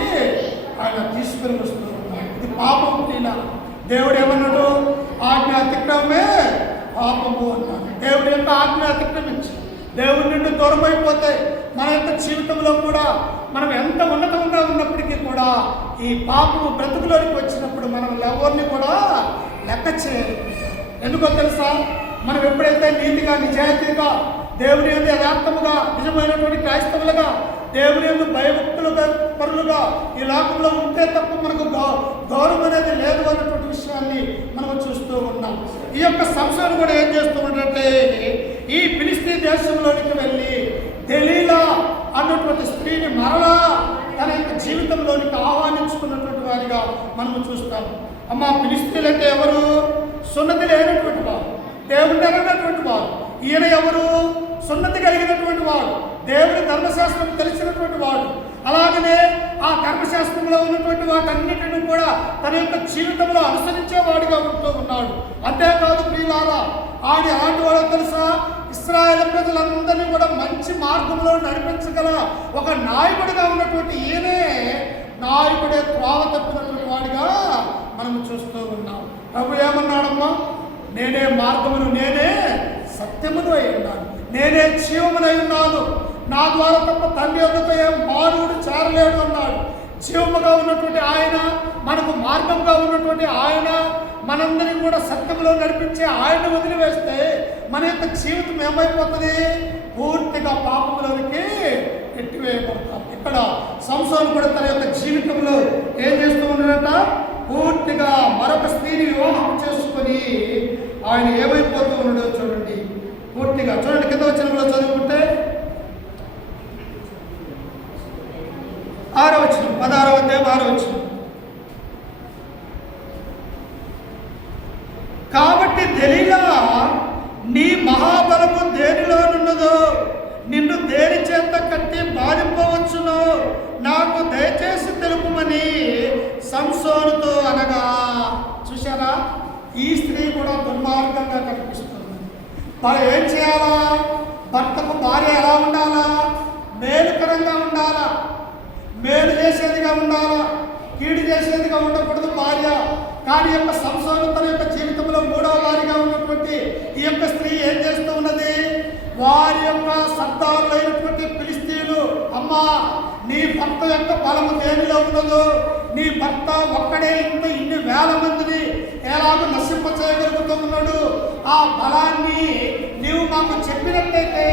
ఆయన తీసుకుని వస్తూ ఉన్నాడు. ఇది పాపం ప్రియుల. దేవుడు ఏమన్నాడు? ఆజ్ఞ అతిక్రమే పాపము అన్నాడు. దేవుడి యొక్క ఆజ్ఞ అతిక్రమించి దేవుడి నుండి దూరం అయిపోతే మన యొక్క జీవితంలో కూడా మనం ఎంత ఉన్నతంగా ఉన్నప్పటికీ కూడా ఈ పాపము బ్రతుకులోనికి వచ్చినప్పుడు మనం ఎవరిని కూడా లెక్క చేయాలి. ఎందుకో తెలుసా? మనం ఎప్పుడైతే నీతిగా నిజాయితీగా దేవుని యందు యథార్థముగా నిజమైనటువంటి క్రైస్తవులుగా దేవుని యందు భయభక్తులుగా పరులుగా ఈ లోకంలో ఉంటే తప్ప మనకు గౌరవం అనేది లేదు అన్నటువంటి విషయాన్ని మనం చూస్తూ ఉన్నాం. ఈ యొక్క సంసారం కూడా ఏం చేస్తూ ఉంటే ఈ ఫిలిష్తీ దేశంలోనికి వెళ్ళి దెలీలా అన్నటువంటి స్త్రీని మరలా తన యొక్క జీవితంలోనికి ఆహ్వానించుకున్నటువంటి వారిగా మనం చూస్తాం. అమ్మ, ఫిలిష్తీయులు అంటే ఎవరు? సున్నతి లేనటువంటి వారు, దేవుని ఎరగినటువంటి వారు. ఈయన ఎవరు? సున్నతి కలిగినటువంటి వాడు, దేవుని ధర్మశాస్త్రం తెలిసినటువంటి వాడు. అలాగనే ఆ ధర్మశాస్త్రంలో ఉన్నటువంటి వాటన్నిటిని కూడా తన యొక్క జీవితంలో అనుసరించేవాడిగా ఉంటూ ఉన్నాడు. అంతేకాదు ప్రియులారా, ఆయన ఎలాంటి వాడో తెలుసా? ఇశ్రాయేలు ప్రజలందరినీ కూడా మంచి మార్గంలో నడిపించగల ఒక నాయకుడిగా ఉన్నటువంటి ఈయనే నాయకుడే త్రోవ తప్పినటువంటి వాడిగా మనం చూస్తూ ఉన్నాం. ప్రభు ఏమన్నాడమ్మా? నేనే మార్గమును, నేనే సత్యమును అయి ఉన్నాను, నేనే జీవమునై ఉన్నాను, నా ద్వారా తప్ప తండ్రి యొద్దకు ఏ మానవుడు చేరలేడు అన్నాడు. జీవముగా ఉన్నటువంటి ఆయన, మనకు మార్గంగా ఉన్నటువంటి ఆయన, మనందరినీ కూడా సత్యంలో నడిపించే ఆయన వదిలివేస్తే మన యొక్క జీవితం ఏమైపోతుంది? పూర్తిగా పాపంలోనికి ఎట్టివేయబడతాం. ఇక్కడ సంసోను కూడా తన యొక్క జీవితంలో ఏం చేస్తూ ఉన్నాడట? పూర్తిగా మరొక స్త్రీని వివాహం చేసుకొని ఆయన ఏమైపోతూ ఉన్నాడో చూడండి. పూర్తిగా చూడండి, కింద వచనంలో చదువుకుంటే 6వ వచనం, 16వ అధ్యాయం 6వ వచనం. కాబట్టి దెలీలా, నీ మహాబలము దేనిలోనున్నదో, నిన్ను దేని చేత కట్టి బాధింపవచ్చునో నాకు దయచేసి తెలుపుమని సంసోనుతో అనగా. చూశారా, ఈ స్త్రీ కూడా దుర్మార్గంగా కనిపిస్తుంది. మరి ఏం చేయాలా? భర్తకు భార్య ఎలా ఉండాలా? మేలుకరంగా ఉండాలా, మేలు చేసేదిగా ఉండాలా, కీడు చేసేదిగా ఉండకూడదు భార్య. కానీ యొక్క సంసోను తన యొక్క జీవితంలో 3వ వారిగా ఉన్నటువంటి ఈ యొక్క స్త్రీ ఏం చేస్తూ ఉన్నది? వారి యొక్క సర్దారులైనటువంటి ఫిలిష్తీయులు, అమ్మా నీ భర్త యొక్క బలము దేనిలో ఉన్నదో, నీ భర్త ఒక్కడే ఇన్ని వేల మందిని ఎలాగో నశింప చేయగలుగుతూ ఉన్నాడు, ఆ బలాన్ని నీవు మాకు చెప్పినట్లయితే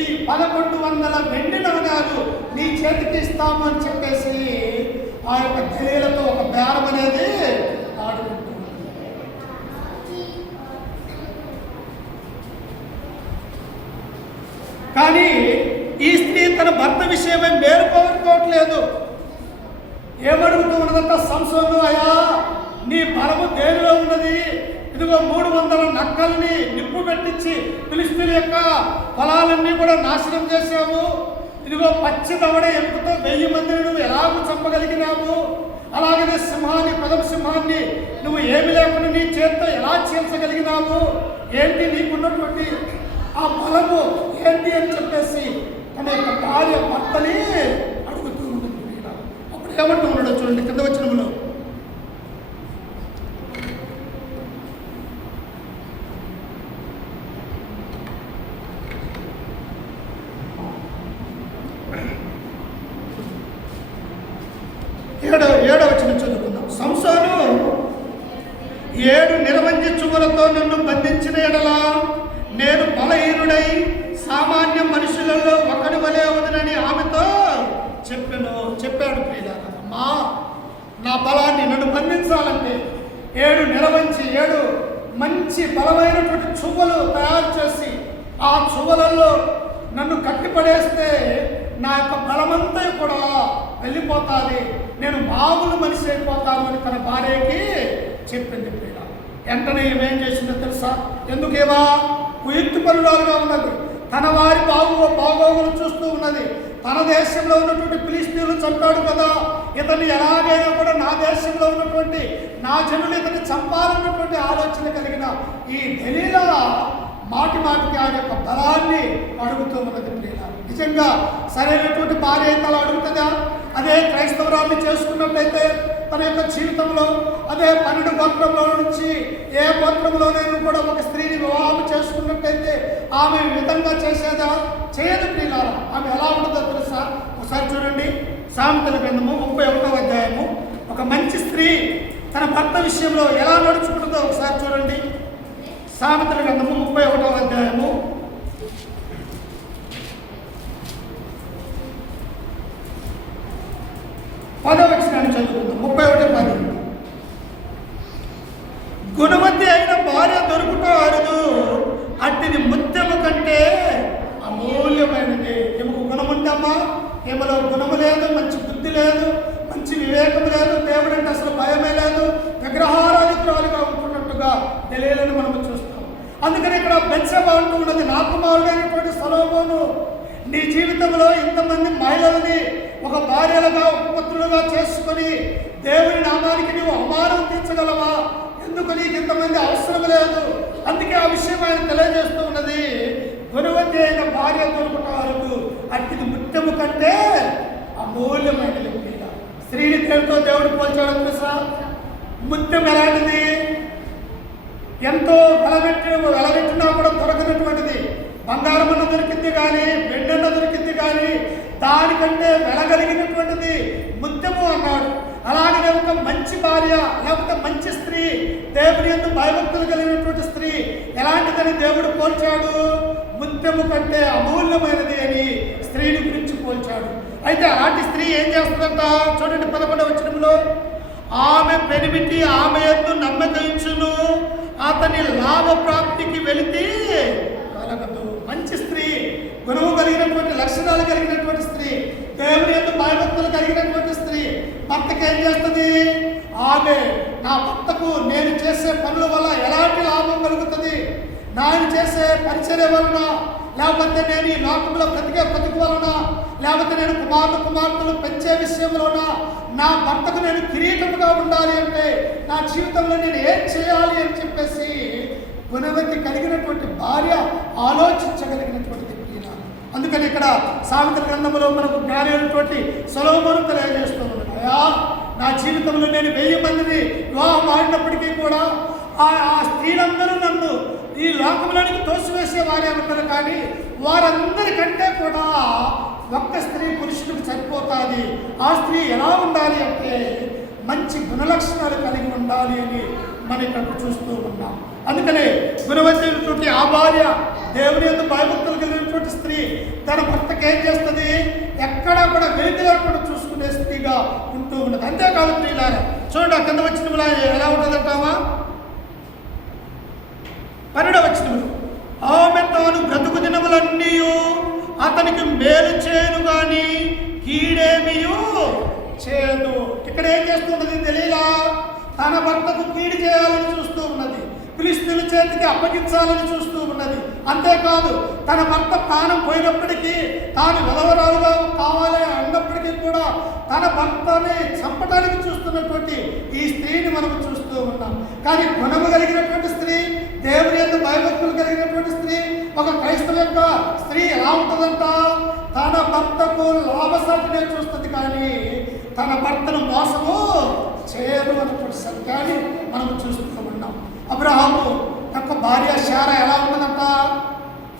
ఈ 1100 వెండి నాణాలు నీ చేతికి ఇస్తాము అని చెప్పేసి ఆ యొక్క దెలీలాతో ఒక బేరం అనేది ఆడుకుంటున్నాడు. కానీ ఈ స్త్రీ తన భర్త విషయమై మేలు కోరుకోవట్లేదు. ఏమడుగుతూ ఉన్నదంట? సంసోను, అయ్యా నీ బలము దేనిలో ఉన్నది? ఇదిగో 300 నక్కల్ని నిప్పు పెట్టించి ఫిలిష్తీయుల యొక్క పొలాలన్నీ కూడా నాశనం చేశావు. ఇదిగో పచ్చి దవడ ఎముకతో 1000 మందిని నువ్వు ఎలాగూ చంపగలిగినావు. అలాగనే సింహాన్ని, ప్రథమ సింహాన్ని నువ్వు ఏమి లేకుండా నీ చేత్తో ఎలా చీల్చగలిగినావు? ఏంటి నీకున్నటువంటి ఆ బలము ఏంటి అని చెప్పేసి తన యొక్క భార్య భర్తని అడుగుతూ ఉంటుంది. అప్పుడు ఏమంటూ ఉన్నాడో చూడండి, కింద వచనంలో. ఏడవ వచనం చదువుకుందాం. సంసోను, 7 నిరవంజి చువ్వలతో నన్ను బంధించిన ఎడల నేను బలహీనుడై సామాన్య మనుషులలో ఒకడి వలె అవునని ఆమెతో చెప్పాడు. ప్రియులారా, అమ్మా నా బలాన్ని నన్ను బంధించాలంటే 7 నిరవంచి 7 మంచి బలమైనటువంటి చువ్వలు తయారు చేసి ఆ చువ్వలలో నన్ను కట్టిపడేస్తే నా యొక్క బలమంతా కూడా వెళ్ళిపోతుంది, నేను మామూలు మనిషి అయిపోతాను అని తన భార్యకి చెప్పింది. ప్రియులారా, వెంటనే ఏమేం చేసిందో తెలుసా? ఎందుకేమా కుయుక్తి పరురాలుగా ఉన్నది, తన వారి బాగోగులు చూస్తూ ఉన్నది. తన దేశంలో ఉన్నటువంటి ఫిలిష్తీయులు చంపాడు కదా, ఇతన్ని ఎలాగైనా కూడా నా దేశంలో ఉన్నటువంటి నా జనులు ఇతన్ని చంపాలన్నటువంటి ఆలోచన కలిగిన ఈ దెలీలా మాటికి ఆయన యొక్క బలాన్ని అడుగుతూ ఉన్నది. ప్రియులారా, నిజంగా సరైనటువంటి భార్య అయితే అలా అడుగుతుందా? అదే క్రైస్తవురాల్ని చేసుకున్నట్లయితే తన యొక్క జీవితంలో అదే 12 గోత్రంలో నుంచి ఏ గోత్రంలోనైనా కూడా ఒక స్త్రీని వివాహం చేసుకున్నట్లయితే ఆమె విధంగా చేసేదా? చేయదు. ప్రియులారా, ఆమె ఎలా ఉంటుందో తెలుసా? ఒకసారి చూడండి, సామెతల గ్రంథము 31వ అధ్యాయము. ఒక మంచి స్త్రీ తన భర్త విషయంలో ఎలా నడుచుకుంటుందో ఒకసారి చూడండి. సామెతల గ్రంథము 31వ అధ్యాయము 10వ వచనాన్ని చదువుకుందాం. 31:10. గుణవతి అయిన భార్య దొరుకుట అరుదు, అట్టిది ముత్యము కంటే అమూల్యమైనది. ఈమెకు గుణం ఉందమ్మా, ఈమెలో గుణము లేదు, మంచి బుద్ధి లేదు, మంచి వివేకం లేదు, దేవుడంటే అసలు భయమే లేదు, విగ్రహారాధికురాలుగా ఉంటున్నట్టుగా దెలీలాను మనము చూస్తాం. అందుకని ఇక్కడ బెత్షెబా అంటూ ఉన్నది, నా కుమారుడైనటువంటి సొలొమోను నీ జీవితంలో ఇంతమంది మహిళలని ఒక భార్యలుగా ఉపపత్రులుగా చేసుకొని దేవుని నామానికి నీవు అవమానం తీర్చగలవా? ఎందుకు నీకు ఇంతమంది అవసరం లేదు. అందుకే ఆ విషయం ఆయన తెలియజేస్తూ ఉన్నది, గుణవతి అయిన భార్య దొరుకుట వరకు అట్టిది ముత్యము కంటే అమూల్యమైనది. స్త్రీని దేనితో దేవుడు పోల్చాడు తెలుసా? ముత్యం ఎలాంటిది? ఎంతో వెలగెట్టినా కూడా దొరకనటువంటిది. బంగారం అన్న దొరికింది కానీ, వెండన్న దొరికింది కానీ, దానికంటే వెలగలిగినటువంటిది ముత్యము అన్నాడు. అలాగే ఒక మంచి భార్య లేకపోతే మంచి స్త్రీ, దేవుని యందు భయభక్తులు కలిగినటువంటి స్త్రీ ఎలాంటిదని దేవుడు పోల్చాడు? ముత్యము కంటే అమూల్యమైనది అని స్త్రీని గురించి పోల్చాడు. అయితే అలాంటి స్త్రీ ఏం చేస్తుందంట? చూడండి 11వ వచనంలో, ఆమె పెనిమిటి ఆమె యందు నమ్మకయించును, అతని లాభ ప్రాప్తికి వెళితే కలగదు. మంచి స్త్రీ, గురువు కలిగినటువంటి లక్షణాలు కలిగినటువంటి స్త్రీ, దేవుని యందు భయభక్తులు కలిగినటువంటి స్త్రీ భర్తకి ఏం చేస్తుంది? ఆమె నా భర్తకు నేను చేసే పనుల వల్ల ఎలాంటి లాభం కలుగుతుంది, నేను చేసే పరిచర్య వలన, లేకపోతే నేను ఈ లోకంలో బ్రతుకు వలన, లేకపోతే నేను కుమార్తెలు పెంచే విషయంలోన నా భర్తకు నేను కిరీటముగా ఉండాలి అంటే నా జీవితంలో నేను ఏం చేయాలి అని చెప్పేసి గుణవతి కలిగినటువంటి భార్య ఆలోచించగలిగినటువంటి క్రియలు. అందుకని ఇక్కడ సామెతల గ్రంథంలో మనకు జ్ఞాని అయినటువంటి సొలొమోను తెలియజేస్తూ ఉన్నాడు, అయ్యా నా జీవితంలో నేను 1000 మందిని వివాహం ఆడినప్పటికీ కూడా ఆ స్త్రీలందరూ నన్ను ఈ లోకంలోనికి తోసివేసే వారే ఉంటారు, కానీ వారందరికంటే కూడా ఒక్క స్త్రీ పురుషుడికి సరిపోతుంది. ఆ స్త్రీ ఎలా ఉండాలి అంటే మంచి గుణలక్షణాలు కలిగి ఉండాలి అని మనం ఇక్కడ చూస్తూ ఉన్నాం. అందుకనే గుణవంతులైనటువంటి ఆ భార్య, దేవుని యందు భయభక్తులు కలిగినటువంటి స్త్రీ తన భర్తకి ఏం చేస్తుంది? ఎక్కడా కూడా వెలితి లేకుండా చూసుకునే స్త్రీగా ఉంటూ ఉన్నది. అంతేకాదు ప్రియులారా, చూడండి ఆ కింద వచ్చిన ఎలా ఉంటుందంటావా? 12వ వచనంలో, ఆమె తాను బ్రతుకు దినములన్నీ అతనికి మేలు చేయను గాని కీడేమియు చేయదు. ఇక్కడ ఏం చేస్తున్నది తెలియలా? తన భర్తకు కీడు చేయాలని చూస్తూ ఉన్నది, ఫిలిష్తీయుల చేతికి అప్పగించాలని చూస్తూ ఉన్నది. అంతేకాదు తన భర్త ప్రాణం పోయినప్పటికీ, తాను విధవరాలుగా కావాలి అన్నప్పటికీ కూడా తన భర్తని చంపడానికి చూస్తున్నటువంటి ఈ స్త్రీని మనం చూస్తూ ఉన్నాం. కానీ గుణము కలిగినటువంటి స్త్రీ, దేవుని యందు భయభక్తులు కలిగినటువంటి స్త్రీ, ఒక క్రైస్తవ యొక్క స్త్రీ ఎలా ఉంటుందంట? తన భర్తకు లాభసాటినే చూస్తుంది, కానీ తన భర్తను మోసము చేయదు అన్నటువంటి సత్యాన్ని మనం చూస్తూ ఉన్నాం. అబ్రహాము యొక్క భార్య శారా ఎలా ఉన్నదంట?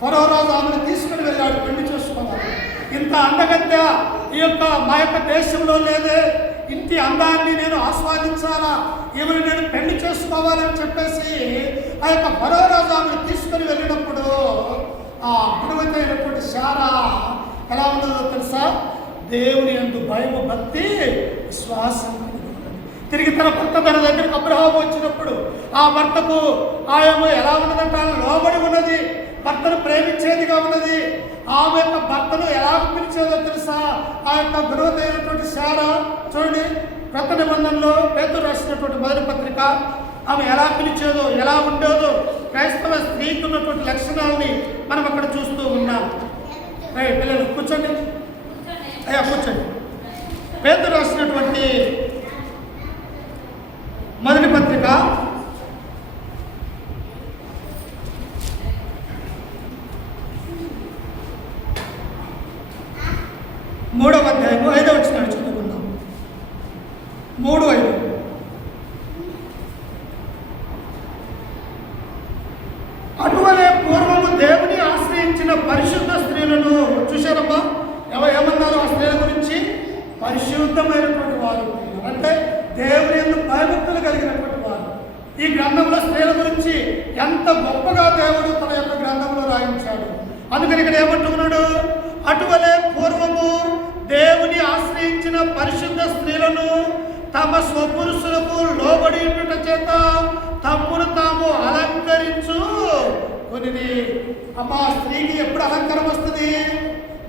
ఫరో రాజు ఆమెను తీసుకుని వెళ్ళాడు పెళ్లి చేసుకోవాలి. ఇంత అందగత్య ఈ యొక్క మా యొక్క దేశంలో లేదే, ఇంటి అందాన్ని నేను ఆస్వాదించాలా, ఈమెను నేను పెళ్లి చేసుకోవాలని చెప్పేసి ఆ యొక్క ఫరో రాజు ఆమెను తీసుకుని వెళ్ళినప్పుడు ఆ గుణవతి అయినటువంటి శారా ఎలా ఉన్నదో తెలుసా? దేవుని యందు భయము, భక్తి, విశ్వాసం తిరిగి తన భర్త తన దగ్గరికి అబ్రహాము వచ్చినప్పుడు ఆ భర్తకు ఆయమ ఎలా ఉన్నదంటే లోబడి ఉన్నది, భర్తను ప్రేమించేదిగా ఉన్నది. ఆమె యొక్క భర్తను ఎలా పిలిచేదో తెలుసా? ఆ యొక్క గుణవతి అయినటువంటి శారా. చూడండి కొత్త నిబంధనలో పేతురు రాసినటువంటి మొదటి పత్రిక, ఆమె ఎలా పిలిచేదో, ఎలా ఉండేదో, క్రైస్తవ స్త్రీకి ఉన్నటువంటి లక్షణాలని మనం అక్కడ చూస్తూ ఉన్నాం. పిల్లలు కూర్చోండి, అయ్యా కూర్చోండి. పేతురు రాసినటువంటి మొదటి పత్రిక 3వ అధ్యాయము 5వ వచనం చదువుకుందాం. 3:5. అటువలే పూర్వము దేవుని ఆశ్రయించిన పరిశుద్ధ స్త్రీలను చూశారమ్మా, ఏమన్నారు ఆ స్త్రీల గురించి? పరిశుద్ధమైనటువంటి వారు అంటే దేవుని యందు భయభక్తులు కలిగినటువంటి వారు. ఈ గ్రంథంలో స్త్రీల గురించి ఎంత గొప్పగా దేవుడు తన యొక్క గ్రంథంలో రాయించాడు. అందుకని ఇక్కడ ఏమంటున్నాడు? అటువలే పూర్వము దేవుని ఆశ్రయించిన పరిశుద్ధ స్త్రీలను తమ స్వపురుషులకు లోబడి ఉండుట చేత తమ్మును తాము అలంకరించు కొన్ని. అమ్మా, స్త్రీకి ఎప్పుడు అలంకరణ వస్తుంది?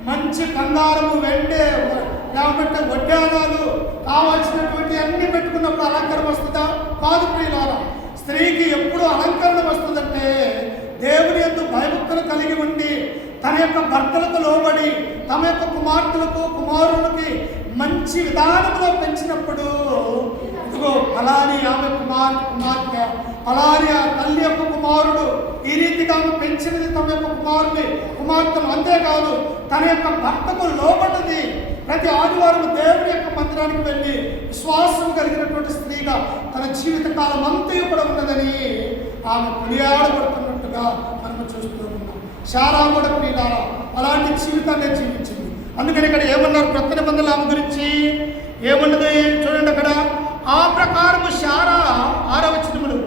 మంచి బంగారము, వెండి, లేకపోతే వడ్డానాలు కావాల్సినటువంటి అన్ని పెట్టుకున్నప్పుడు అలంకరణ వస్తుందా? కాదు ప్రియులారా. స్త్రీకి ఎప్పుడు అలంకరణ వస్తుందంటే దేవుని యందు భయభక్తులు కలిగి ఉండి తన యొక్క భర్తలకు లోబడి తమ యొక్క కుమార్తెలకు కుమారులకి మంచి విధానంలో పెంచినప్పుడు, ఇదిగో అలాని ఆమె కుమార్తె, అలాని ఆ తల్లి యొక్క కుమారుడు, ఈ రీతిగా ఆమె పెంచినది తమ యొక్క కుమార్తెలు. అంతేకాదు తన యొక్క భర్తకు లోబడ్డది. ప్రతి ఆదివారం దేవుని యొక్క మందిరానికి వెళ్ళి విశ్వాసం కలిగినటువంటి స్త్రీగా తన జీవిత కాలం అంతా కూడా ఉన్నదని ఆమె కొనియాడబడుతున్నట్టుగా మనం చూస్తూ ఉన్నాం. శారా కూడా ప్రియులారా అలాంటి జీవితాన్ని జీవించింది. అందుకని ఇక్కడ ఏమన్నారు కొత్త నిబంధనలు ఆమె గురించి? ఏమున్నది చూడండి అక్కడ. ఆ ప్రకారము శారా, 6వ వచనములు,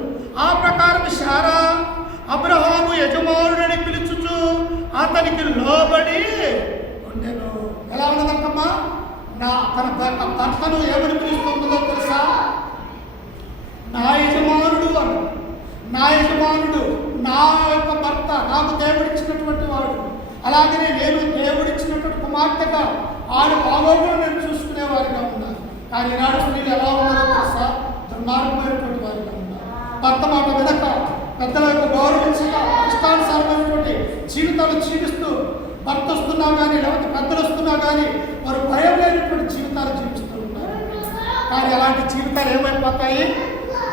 ఆ ప్రకారము శారా అబ్రహాము యజమానుడని పిలుచుచు అతనికి లోబడి ఉండెను. ఎలా ఉన్నదంటమ్మా? తన భర్తను ఏమని పిలుస్తుందో తెలుసా? నా యజమానుడు అని. నా యజమానుడు, నా యొక్క భర్త, నాకు దేవుడిచ్చినటువంటి వాడు. అలాగనే నేను దేవుడిచ్చినటువంటి కుమార్తెగా ఆయన బాగోగులు నేను చూసుకునేవారిగా ఉన్నాను. కానీ ఈనాడు స్త్రీలు ఎలా ఉన్నారో తెలుసా? దుర్మార్గమైనటువంటి వారిగా ఉన్నారు. భర్త మాట వినక, పెద్దల యొక్క గౌరవించక, ఇష్టానుసారమైనటువంటి జీవితాలు జీవిస్తూ, భర్త వస్తున్నా కానీ లేకపోతే పెద్దలు వస్తున్నా కానీ వారు భయం లేనటువంటి జీవితాలు జీవిస్తూ ఉన్నారు. కానీ అలాంటి జీవితాలు ఏమైపోతాయి?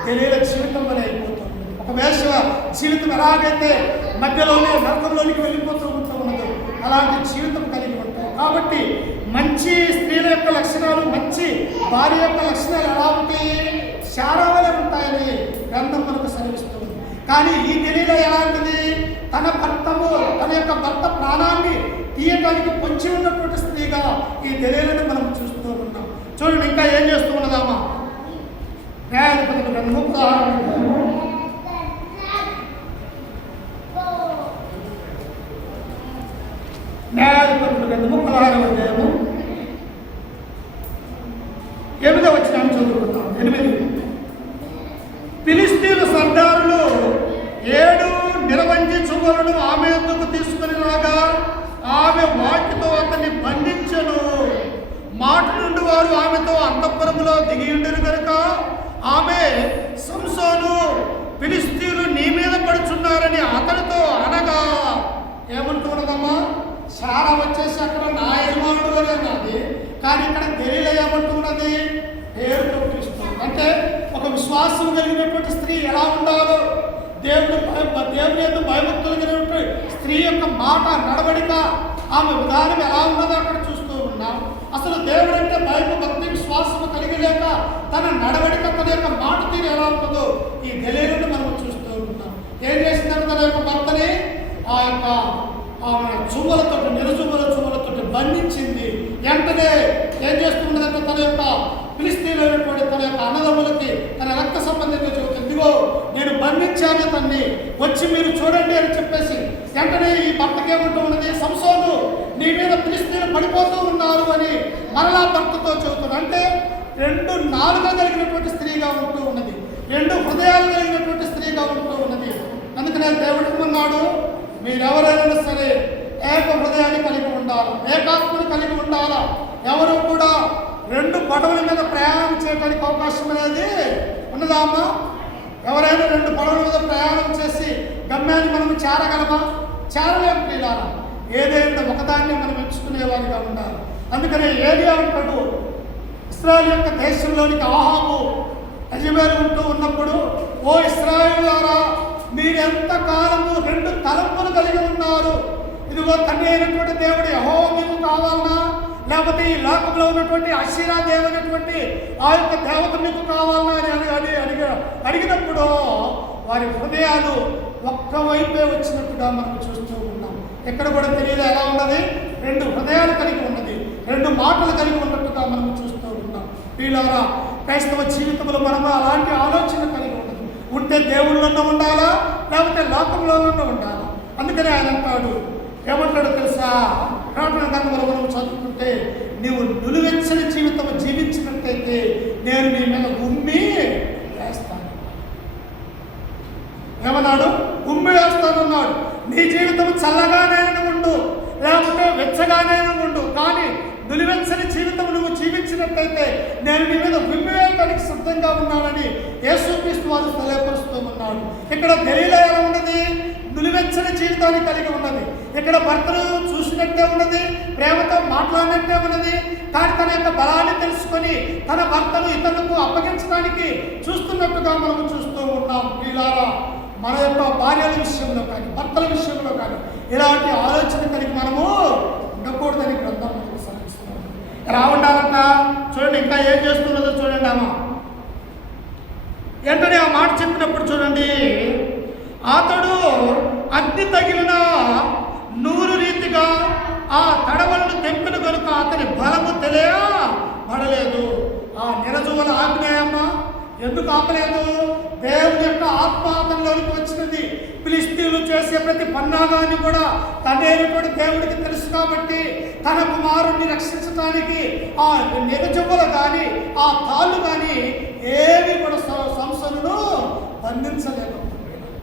తెలియని జీవితం అని అయిపోతుంది. ఒక వేష జీవితం ఎలాగైతే మధ్యలోనే నరకంలోనికి వెళ్ళిపోతూ ఉన్నదో అలాంటి జీవితం కలిగి ఉంటాయి. కాబట్టి మంచి స్త్రీల యొక్క లక్షణాలు, మంచి భార్య యొక్క లక్షణాలు ఎలా ఉంటాయి? శారావలే ఉంటాయని గ్రంథం మనకు సెలవిస్తుంది. కానీ ఈ తెలియలో ఎలాంటిది? తన యొక్క భర్త ప్రాణాన్ని తీయటానికి పొంచి ఉన్నటువంటి స్త్రీగా ఈ తెలియలను మనం చూస్తూ ఉన్నాం. చూడండి ఇంకా ఏం చేస్తూ ఉన్నదామా? న్యాయాధిపతుల గ్రంథము 16వ అధ్యాయము 8వ వచనాన్ని చదువుకుంటాం. 8. ఫిలిష్తీయుల సర్దారులు 7 నిరవంజి చువ్వలను ఆమె యొద్దకు తీసుకుని రాగా ఆమె వాటితో అతన్ని బంధించెను. మాట నుండి వారు ఆమెతో అంతఃపురములో దిగి ఉండరు కనుక ఆమె సంసోను, ఫిలిష్తీయులు నీ మీద పడుచున్నారని అతనితో అనగా ఏమంటున్నదమ్మా? శారా వచ్చేసి అక్కడ నా యజమానుడు అనే నాది. కానీ ఇక్కడ తెలియలే ఏమంటున్నది? పేరుతో పిలుస్తుంది. అంటే ఒక విశ్వాసం కలిగినటువంటి స్త్రీ ఎలా ఉండాలో, దేవుని యొక్క భయభక్తులు కలిగినటువంటి స్త్రీ యొక్క మాట, నడవడిక, ఆమె విధానం ఎలా ఉన్నదో అక్కడ చూస్తూ ఉన్నాం. అసలు దేవుడు అంటే భక్తి విశ్వాసం కలిగి లేక తన నడవడిక, తన యొక్క మాట తీరు ఎలా ఉంటుందో ఈ గలీలను మనం చూస్తూ ఉన్నాం. ఏం చేసిందంటే తన యొక్క భర్తని ఆ యొక్క చువ్వలతో, నిరచువ్వలతో బంధించింది. వెంటనే ఏం చేస్తున్నదంటే తన యొక్క ఫిలిష్తీయులైనటువంటి తన యొక్క అన్నదమ్ములకి, తన రక్త సంబంధించిన చెబుతుంది, ఇదిగో నేను బంధించాను తన్ని, వచ్చి మీరు చూడండి అని చెప్పేసి వెంటనే ఈ భర్తకి ఏమంటూ ఉన్నది? సంసోను, నీ మీద ఫిలిష్తీయులు పడిపోతూ ఉన్నారు అని మరలా భర్తతో చెబుతుంది. అంటే 2 నాలుక కలిగినటువంటి స్త్రీగా ఉంటూ ఉన్నది, 2 హృదయాలు కలిగినటువంటి స్త్రీగా ఉంటూ ఉన్నది. అందుకనే దేవుడు అన్నాడు, మీరెవరైనా సరే ఏక హృదయాన్ని కలిగి ఉండాలి, ఏకాత్మను కలిగి ఉండాలా. ఎవరు కూడా 2 పడవల మీద ప్రయాణం చేయడానికి అవకాశం అనేది ఉన్నదా అమ్మా? ఎవరైనా 2 పడవల మీద ప్రయాణం చేసి గమ్యాన్ని మనం చేరగలమా? చేరలేము ప్రియులారా. ఏదైనా ఒకదాన్ని మనం ఎంచుకునేవారిగా ఉండాలి. అందుకనే ఏలియా అంటాడు, ఇశ్రాయేలు యొక్క దేశంలోనికి ఆహాబు యజమాని ఉంటూ ఉన్నప్పుడు, ఓ ఇశ్రాయేలులారా, మీరెంత కాలము 2 తలంపులు కలిగి ఉన్నారు. ఇదిగో తండ్రి అయినటువంటి దేవుడు యెహోవా మీకు కావాలన్నా, లేకపోతే ఈ లోకంలో ఉన్నటువంటి అషీరా దేవైనటువంటి ఆ యొక్క దేవత మీకు కావాలన్నా అని అడిగినప్పుడు వారి హృదయాలు ఒక్క వైపే వచ్చినట్టుగా మనం చూస్తూ ఉన్నాం. ఎక్కడ కూడా తెలియదు ఎలా ఉన్నది? 2 హృదయాలు కలిగి ఉన్నది, 2 మాటలు కలిగి ఉన్నట్టుగా మనం చూస్తూ ఉన్నాం. వీళ్ళారా క్రైస్తవ జీవితంలో మనం అలాంటి ఆలోచన కలిగి ఉన్నది. ఉంటే దేవుళ్ళన్నా ఉండాలా, లేకపోతే లోకంలోనన్నా ఉండాలా. అందుకని ఆయన అంటాడు, ఏమంటాడు తెలుసా? ప్రకటన గ్రంథంలో మనం చదువుకుంటే, నీవు నిలువెచ్చని జీవితం జీవించినట్టయితే నేను నీ మీద ఉమ్మి వేస్తాను. ఏమన్నాడు? ఉమ్మి వేస్తానన్నాడు. నీ జీవితం చల్లగానైనా ఉండు, లేకపోతే వెచ్చగానైనా ఉండు, కానీ నిలువెచ్చని జీవితం నువ్వు జీవించినట్టయితే నేను నీ మీద ఉమ్మి వేయడానికి సిద్ధంగా ఉన్నానని యేసుక్రీస్తు వారు తెలియపరుస్తూ ఉన్నాడు. ఇక్కడ దలీలా ఎలా ఉన్నది? నిలువెచ్చని జీవితాన్ని కలిగి ఉన్నది. ఇక్కడ భర్తను చూసినట్టే ఉన్నది, ప్రేమతో మాట్లాడినట్టే ఉన్నది. కానీ తన యొక్క బలాన్ని తెలుసుకొని తన భర్తను ఇతరులకు అప్పగించడానికి చూస్తున్నట్టుగా మనం చూస్తూ ఉన్నాం. వీళ్ళారా మన యొక్క భార్యల విషయంలో కానీ భర్తల విషయంలో కానీ ఇలాంటి ఆలోచన కలిగి మనము ఉండకూడదని గ్రంథం మనకు సలహిస్తున్నాం. ఎలా ఉండాలంట? చూడండి ఇంకా ఏం చేస్తున్నదో చూడండి. అమ్మ వెంటనే ఆ మాట చెప్పినప్పుడు చూడండి, అతడు అగ్ని తగిలిన నూరు రీతిగా ఆ తడవలను తెంపిన కనుక అతని బలము తెలియబడలేదు. ఆ నిరజువల ఆజ్ఞాయమ్మ ఎందుకు ఆపలేదు? దేవుని యొక్క ఆత్మాతంలోనికి వచ్చినది. ఫిలిష్తీయులు చేసే ప్రతి పన్నాగాన్ని కూడా తండ్రి దేవుడికి తెలుసు కాబట్టి తన కుమారుణ్ణి రక్షించడానికి ఆ నిరజువలు కానీ ఆ తాళ్ళు కానీ ఏవి కూడా సంసోనును బంధించలేదు.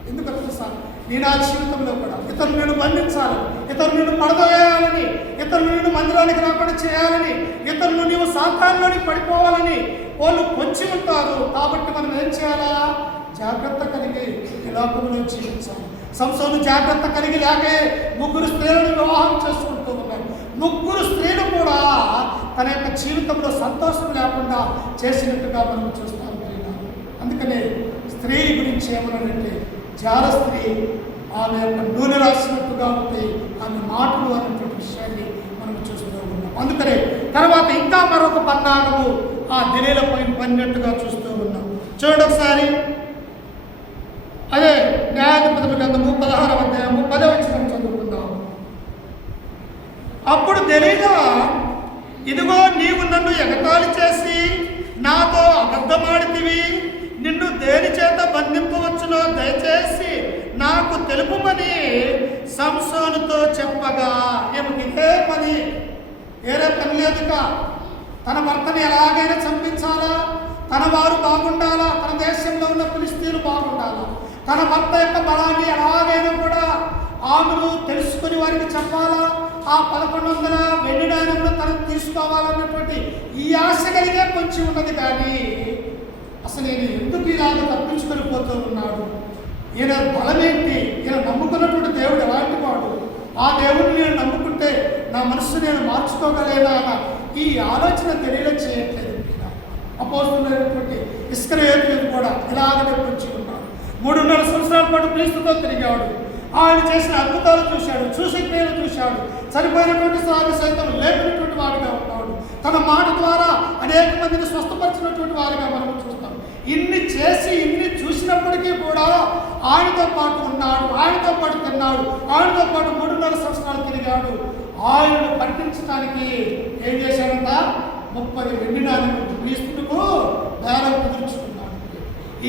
ఎందుకంటే తెలుసా, నేను ఆ జీవితంలో కూడా ఇతరులు నేను బంధించాలని, ఇతరులు నేను పడదోయాలని, ఇతరులు నేను మందిరానికి రాకుండా చేయాలని, ఇతరులు నీవు సాతానులోనికి పడిపోవాలని వాళ్ళు పొంచి ఉంటారు. కాబట్టి మనం ఏం చేయాలా? జాగ్రత్త కలిగి ఈ లోకంలో జీవించాలి. సంసోను జాగ్రత్త కలిగి లేకే 3 స్త్రీలను వివాహం చేసుకుంటూ ఉన్నారు. 3 స్త్రీలు కూడా తన యొక్క జీవితంలో సంతోషం లేకుండా చేసినట్టుగా మనం చూస్తాం. అందుకనే స్త్రీ గురించి ఏమన్నాడంటే, జార స్త్రీ ఆమె యొక్క నూనె రాసినట్టుగా ఉంటాయి ఆమె మాటలు అన్నటువంటి విషయాన్ని మనం చూస్తూ ఉన్నాం. అందుకనే తర్వాత ఇంకా మరొక పన్నాగము ఆ దినేలపై పన్నట్టుగా చూస్తూ ఉన్నాం. చూడండి ఒకసారి, అదే న్యాయాధిపతుల గ్రంథము 16వ అధ్యాయము 10వ వచనం చదువుకుందాం. అప్పుడు దెలీలా, ఇదిగో నీవు నన్ను ఎగతాళి చేసి నాతో అబద్ధమాడితివి, నిన్ను దేని చేత బంధింపవచ్చునో దయచేసి నాకు తెలుపుమని సంసోనుతో చెప్పగా, ఏమిటి ఇదే పని, వేరే పని లేదుగా. తన భర్తని ఎలాగైనా చంపించాలా, తన వారు బాగుండాలా, తన దేశంలో ఉన్న ఫిలిష్తీయులు బాగుండాలా, తన భర్త యొక్క బలాన్ని ఎలాగైనా కూడా ఆమెను తెలుసుకుని వారికి చెప్పాలా, ఆ 1100 వెండి నాణెంలో తనకు తీసుకోవాలన్నటువంటి ఈ ఆశ కలిగే కొంచెం ఉన్నది. కానీ అసలు నేను ఎందుకు ఇలాగ తప్పించుకొని పోతూ ఉన్నాడు, ఈయన బలమేంటి, ఈయన నమ్ముకున్నటువంటి దేవుడు ఎలాంటి వాడు, ఆ దేవుడిని నేను నమ్ముకుంటే నా మనస్సు నేను మార్చుకోగలేనా ఈ ఆలోచన తెలియచేయట్లేదు. అపోస్తులైనటువంటి ఇస్కరియోతు కూడా ఇలాగనే పొంచి ఉన్నాడు. 3.5 సంవత్సరాల పాటు క్రీస్తుతో తిరిగాడు. ఆయన చేసిన అద్భుతాలు చూశాడు, చూసి క్రియలు చూశాడు, చనిపోయినటువంటి సారి సైతం లేపినటువంటి వాడిగా ఉన్నాడు. తన మాట ద్వారా అనేక మందిని స్వస్థపరిచినటువంటి వారిగా మనం చూస్తాం. ఇన్ని చేసి ఇన్ని చూసినప్పటికీ కూడా ఆయనతో పాటు ఉన్నాడు, ఆయనతో పాటు తిన్నాడు, ఆయనతో పాటు 3.5 సంవత్సరాలు తిరిగాడు. ఆయనను పట్టించడానికి ఏం చేశాడంట? 30 వెండి నాణెలు క్రీస్తుకు బేరం కుదుర్చుకున్నాడు.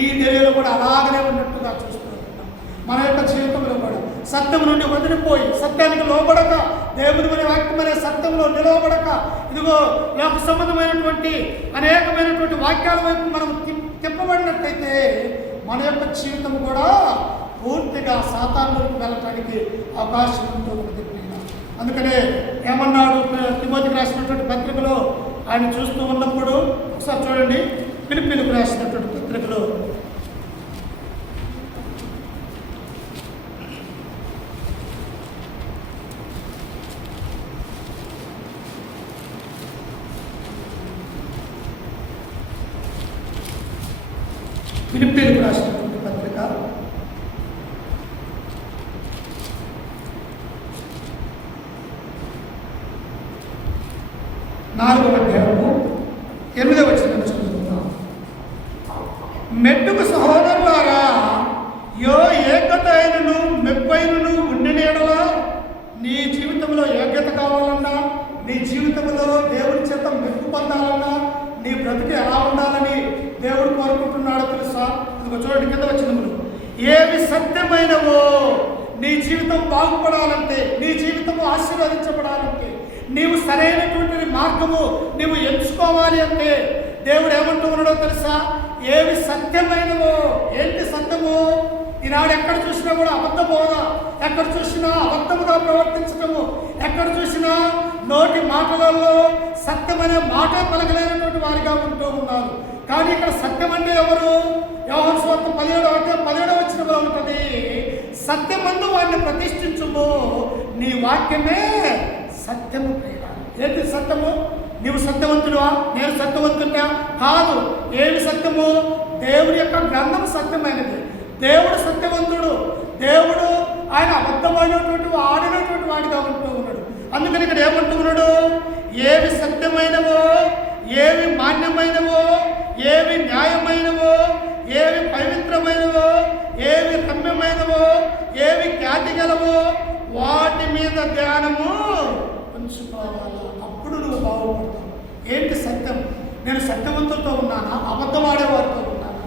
ఈ తెలియలో కూడా అలాగనే ఉన్నట్టుగా చూస్తూ ఉన్నాం. మన యొక్క జీవితంలో కూడా సత్యం నుండి వదిలిపోయి సత్యానికి లోబడక, దేవుని మన వాక్యం అనే సత్యంలో నిలవబడక, ఇదిగో లోక సంబంధమైనటువంటి అనేకమైనటువంటి వాక్యాల వైపు మనం తిప్పబడినట్టయితే మన యొక్క జీవితం కూడా పూర్తిగా సాతానులోకి వెళ్ళటానికి అవకాశం ఉంటుంది. అందుకనే ఏమన్నాడు తిమోతికి రాసినటువంటి పత్రికలో ఆయన చూస్తూ ఉన్నప్పుడు, ఒకసారి చూడండి, ఫిలిప్పీలకు రాసినటువంటి పత్రికలో 4వ అధ్యాయము 8వ వచనం చదువుతున్నాం. మెట్టుకు సహోదరులారా, యోగ్యత అయినను మెప్పైనను ఉండిన యెడల, నీ జీవితంలో యోగ్యత కావాలన్నా, నీ జీవితంలో దేవుడి చేత మెప్పు పొందాలన్నా, నీ బ్రతికి ఎలా ఉండాలని దేవుడు కోరుకుంటున్నాడో తెలుసా? ఇదిగో చూడండి, కింద వచనములు, ఏవి సత్యమైనవో, నీ జీవితం బాగుపడాలంటే, నీ జీవితము ఆశీర్వదించబడాలంటే, నీవు సరైనటువంటి మార్గము నీవు ఎంచుకోవాలి అంటే దేవుడు ఏమంటూ ఉన్నాడో తెలుసా? ఏవి సత్యమైనవో. ఏంటి సత్యము? ఈనాడు ఎక్కడ చూసినా కూడా అబద్ధ బోధ, ఎక్కడ చూసినా అబద్ధముగా ప్రవర్తించటము, ఎక్కడ చూసినా నోటి మాటలలో సత్యమనే మాట పలకలేనటువంటి వారిగా ఉంటూ ఉన్నారు. కానీ ఇక్కడ సత్యం అంటే ఎవరు? యోహాను సువార్త 17వ వచనంలో ఉంటుంది, సత్యమందు వారిని ప్రతిష్ఠించుము, నీ వాక్యమే సత్యము. ఏంటి సత్యము? నీవు సత్యవంతుడువా? నేను సత్యవంతుడా? కాదు. ఏమి సత్యము? దేవుడి యొక్క గ్రంథం సత్యమైనది. దేవుడు సత్యవంతుడు. దేవుడు ఆయన అబద్ధమైనటువంటి ఆడినటువంటి వాడిగా ఉంటూ ఉన్నాడు. అందుకని ఇక్కడ ఏమంటున్నాడు? ఏవి సత్యమైనవో, ఏవి మాన్యమైనవో, ఏవి న్యాయమైనవో, ఏవి పవిత్రమైనవో, ఏవి రమ్యమైనవో, ఏవి ఖ్యాతి గలవో వాటి మీద ధ్యానము ఉంచుకోవాలి. అప్పుడు నువ్వు బాగుపడతావు. ఏంటి సత్యం? నేను సత్యవంతులతో ఉన్నానా, అబద్ధమాడేవారితో ఉన్నానా,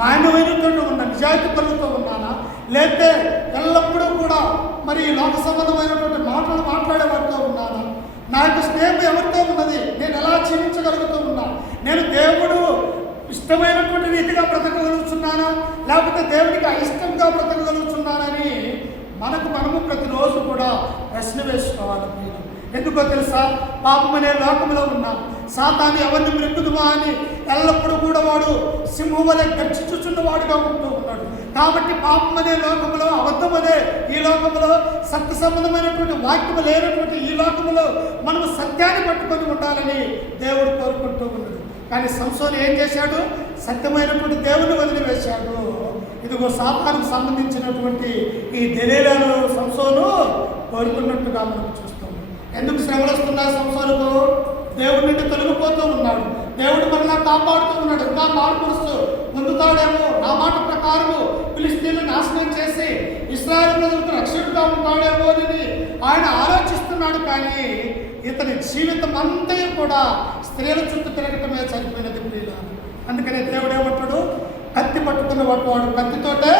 మానవీయులతో ఉన్నా, నిజాయితీ పరులతో ఉన్నానా, లేకపోతే ఎల్లప్పుడూ కూడా మరి లోక సంబంధమైనటువంటి మాటలు మాట్లాడేవారితో ఉన్నానా, నా యొక్క స్నేహం ఎవరితో ఉన్నది, నేను ఎలా జీవించగలుగుతూ ఉన్నా, నేను దేవుడు ఇష్టమైనటువంటి రీతిగా బ్రతకగలుగుతున్నానా, లేకపోతే దేవుడికి అయిష్టంగా బ్రతకగలుగుతున్నానని మనము ప్రతిరోజు కూడా ప్రశ్న వేసుకోవాలి. ఎందుకో తెలుసా, పాపం అనే లోకంలో ఉన్నాం. సాతాను ఎవరిని మృక్కుదుమా అని ఎల్లప్పుడూ కూడా వాడు సింహం వలె గర్జించుచున్నవాడుగా ఉంటూ ఉన్నాడు. కాబట్టి పాపం అనే లోకంలో, అబద్ధం అనే ఈ లోకంలో, సత్య సంబంధమైనటువంటి వాక్యము లేనటువంటి ఈ లోకంలో మనము సత్యాన్ని పట్టుకొని ఉండాలని దేవుడు కోరుకుంటూ ఉన్నాడు. కానీ సంసోను ఏం చేశాడు? సత్యమైనటువంటి దేవుని వదిలివేశాడు. ఇదిగో సాతానుకు సంబంధించినటువంటి ఈ దెలీలాను సంసోను కోరుకున్నట్టుగా మనం చూస్తాం. ఎందుకు శ్రమలు వస్తున్నాయి సంసోనుకు? దేవుడి నుండి తొలగిపోతూ ఉన్నాడు. దేవుడు మనలా కాపాడుతూ ఉన్నాడు. ఇంకా మార్పురుస్తూ పొందుతాడేమో, నా మాట ప్రకారము ఫిలిష్తీయులను నాశనం చేసి ఇశ్రాయేలు ప్రజలకు రక్షకుడుగా ఉంటాడేమో అని ఆయన ఆలోచిస్తున్నాడు. కానీ ఇతని జీవితం అంతా కూడా స్త్రీల చుట్టూ తిరగటమే సరిపోయినది ప్రియులారా. అందుకనే దేవుడు ఏమంటాడు? కత్తి పట్టుకున్న వాడు కత్తితోటే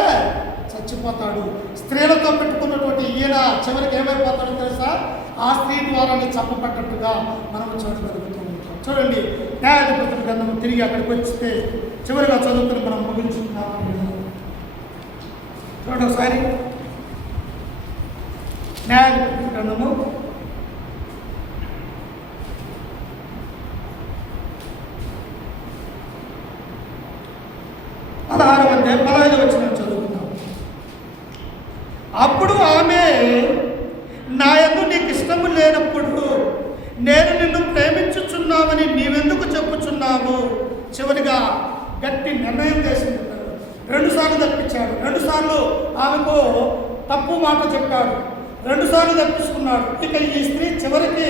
చచ్చిపోతాడు. స్త్రీలతో పెట్టుకున్నటువంటి ఈయన చివరికి ఏమైపోతాడో తెలుసా? ఆ స్త్రీ ద్వారానే చంపబడ్డట్టుగా మనం చూడగలుగుతూ ఉంటాం. చూడండి, న్యాయాధిపతుల గ్రంథము తిరిగి అక్కడికి వస్తే చివరిగా చదువుకుని మనం ముగించుకున్నాము. చూడండి ఒకసారి, న్యాయాధిపతుల గ్రంథము 16 వచ్చిన చదువుకున్నాం. అప్పుడు ఆమె, నా యందు నీకు ఇష్టము లేనప్పుడు నేను నిన్ను ప్రేమించుచున్నామని నీవెందుకు చెప్పుచున్నావు? చివరిగా గట్టి నిర్ణయం చేసింది. 2 సార్లు తప్పించాడు. 2 సార్లు ఆమెకు తప్పు మాట చెప్పాడు. 2 సార్లు తప్పించుకున్నాడు. ఇక ఈ స్త్రీ చివరికి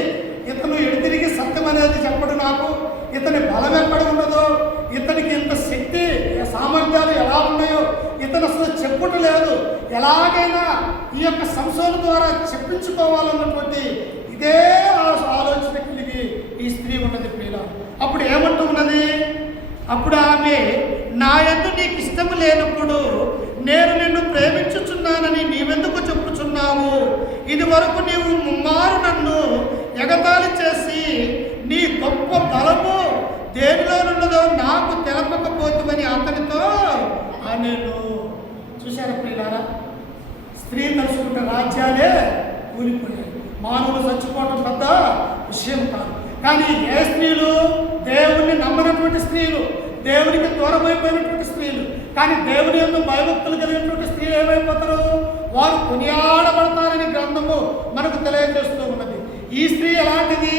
ఇతను ఎడితిరిగి సత్యం అనేది చెప్పడు, నాకు ఇతని బలం ఎక్కడ ఉండదో, ఇతనికి ఇంత శక్తి సామర్థ్యాలు ఎలా ఉన్నాయో ఇతను అసలు చెప్పుట లేదు, ఎలాగైనా ఈ యొక్క సంసోను ద్వారా చెప్పించుకోవాలన్నటువంటి ఇదే ఆలోచన కలిగి ఈ స్త్రీ ఉన్నది ప్రియుల. అప్పుడు ఏమంటూ ఉన్నది? అప్పుడు ఆమె, నా యందు నీకు ఇష్టము లేనప్పుడు నేను నిన్ను ప్రేమించుచున్నానని నీవెందుకు చెప్పుచున్నావు? ఇది వరకు నీవు ముమ్మారు నన్ను ఎగతాళి చేసి నీ గొప్ప బలము దేనిలోనున్నదో నాకు తెలపకపోతుందని అతనితో నేను. చూశారా ప్రియులారా? స్త్రీ తలుచుకుంటే రాజ్యాలే కూలిపోయాయి. మానవులు చచ్చిపోవడం పెద్ద విషయం కాదు. కానీ ఏ స్త్రీలు? దేవుణ్ణి నమ్మనటువంటి స్త్రీలు, దేవునికి దూరమైపోయినటువంటి స్త్రీలు. కానీ దేవుని యందు భయభక్తులు కలిగినటువంటి స్త్రీలు ఏమైపోతారు? వారు కొనియాడబడతారని గ్రంథము మనకు తెలియజేస్తూ ఉన్నది. ఈ స్త్రీ ఎలాంటిది?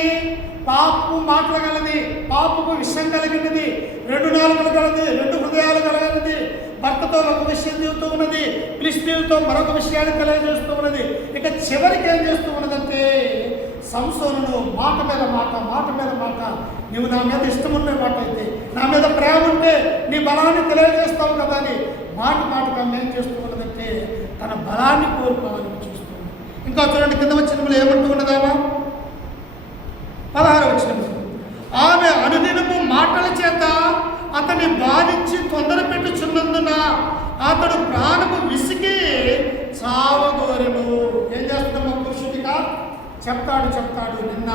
పాపము మాట్లాడగలది, పాపము విషయం కలిగినది, 2 నాలుకలు కలది, 2 హృదయాలు కలగలది, భర్తతో ఒక విషయం చెబుతూ ఉన్నది, ఫిలిష్తీయులతో మరొక విషయాన్ని తెలియజేస్తూ ఉన్నది. ఇక చివరికి ఏం చేస్తూ ఉన్నదంటే, సంసోనును మాట మీద మాట, మాట మీద మాట, నువ్వు నా మీద ఇష్టం ఉండే మాట అయితే, నా మీద ప్రేమ ఉంటే నీ బలాన్ని తెలియజేస్తావు కదా అని మాట మాటగా ఏం చేస్తూ ఉన్నదంటే తన బలాన్ని కోరుకోవాలని చూస్తుంది. ఇంకా చూడండి, కింద వచ్చినప్పుడు ఏమంటూ ఉన్నదామా? 16 వచనం, ఆమె అనుదినము మాటల చేత అతన్ని బాధించి తొందర పెట్టుచున్నందున అతడు ప్రాణము విసిగి చావగోరెను. ఏం చేస్తున్నామో పురుషుడిగా చెప్తాడు. నిన్న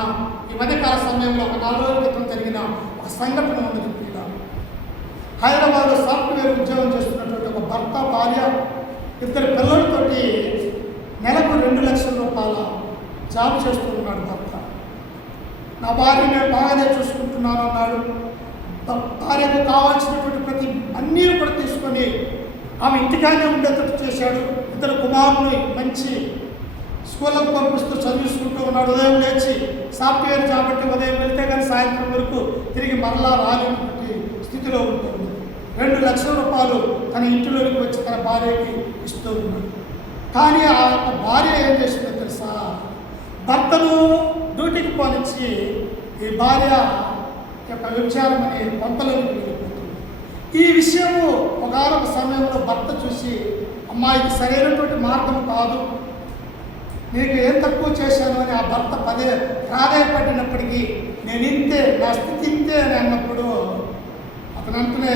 ఈ మధ్యకాల సమయంలో ఒక 4 రోజుల క్రితం జరిగిన ఒక సంఘటన ఉంది. హైదరాబాద్లో సాఫ్ట్వేర్ ఉద్యోగం చేస్తున్నటువంటి ఒక భర్త, భార్య, 2 పిల్లలతోటి నెలకు 2 లక్షల రూపాయల జాబ్ చేస్తూ ఉన్నాడు భర్త. నా భార్య నేను బాగానే చూసుకుంటున్నాను అన్నాడు. భార్యకు కావాల్సినటువంటి ప్రతి అన్నీ కూడా తీసుకొని ఆమె ఇంటికానే ఉండేటట్టు చేశాడు. 2 కుమారుని మంచి స్కూళ్ళకు పంపిస్తూ చదివించుకుంటూ ఉన్నాడు. ఉదయం లేచి సాఫ్ట్వేర్ జాబ్ అంటే ఉదయం వెళ్తే కానీ సాయంత్రం వరకు తిరిగి మరలా రాలేనటువంటి స్థితిలో ఉంటుంది. 2 లక్షల రూపాయలు తన ఇంటిలోకి వచ్చి తన భార్యకి ఇస్తూ ఉన్నాడు. కానీ ఆ భార్య ఏం చేసిందో తెలుసా? భర్తను డ్యూటీకి పోనిచ్చి ఈ భార్య యొక్క వ్యభిచారం అనే కొంతలోకి వెళ్ళిపోతుంది. ఈ విషయము ఒకనొక సమయంలో భర్త చూసి, అమ్మాయికి సరైనటువంటి మార్గం కాదు, నీకు ఏం తక్కువ చేశాను అని ఆ భర్త ప్రాధాయపడినప్పటికీ నేను ఇంతే, నా స్థితి ఇంతే అని అన్నప్పుడు అతనంటనే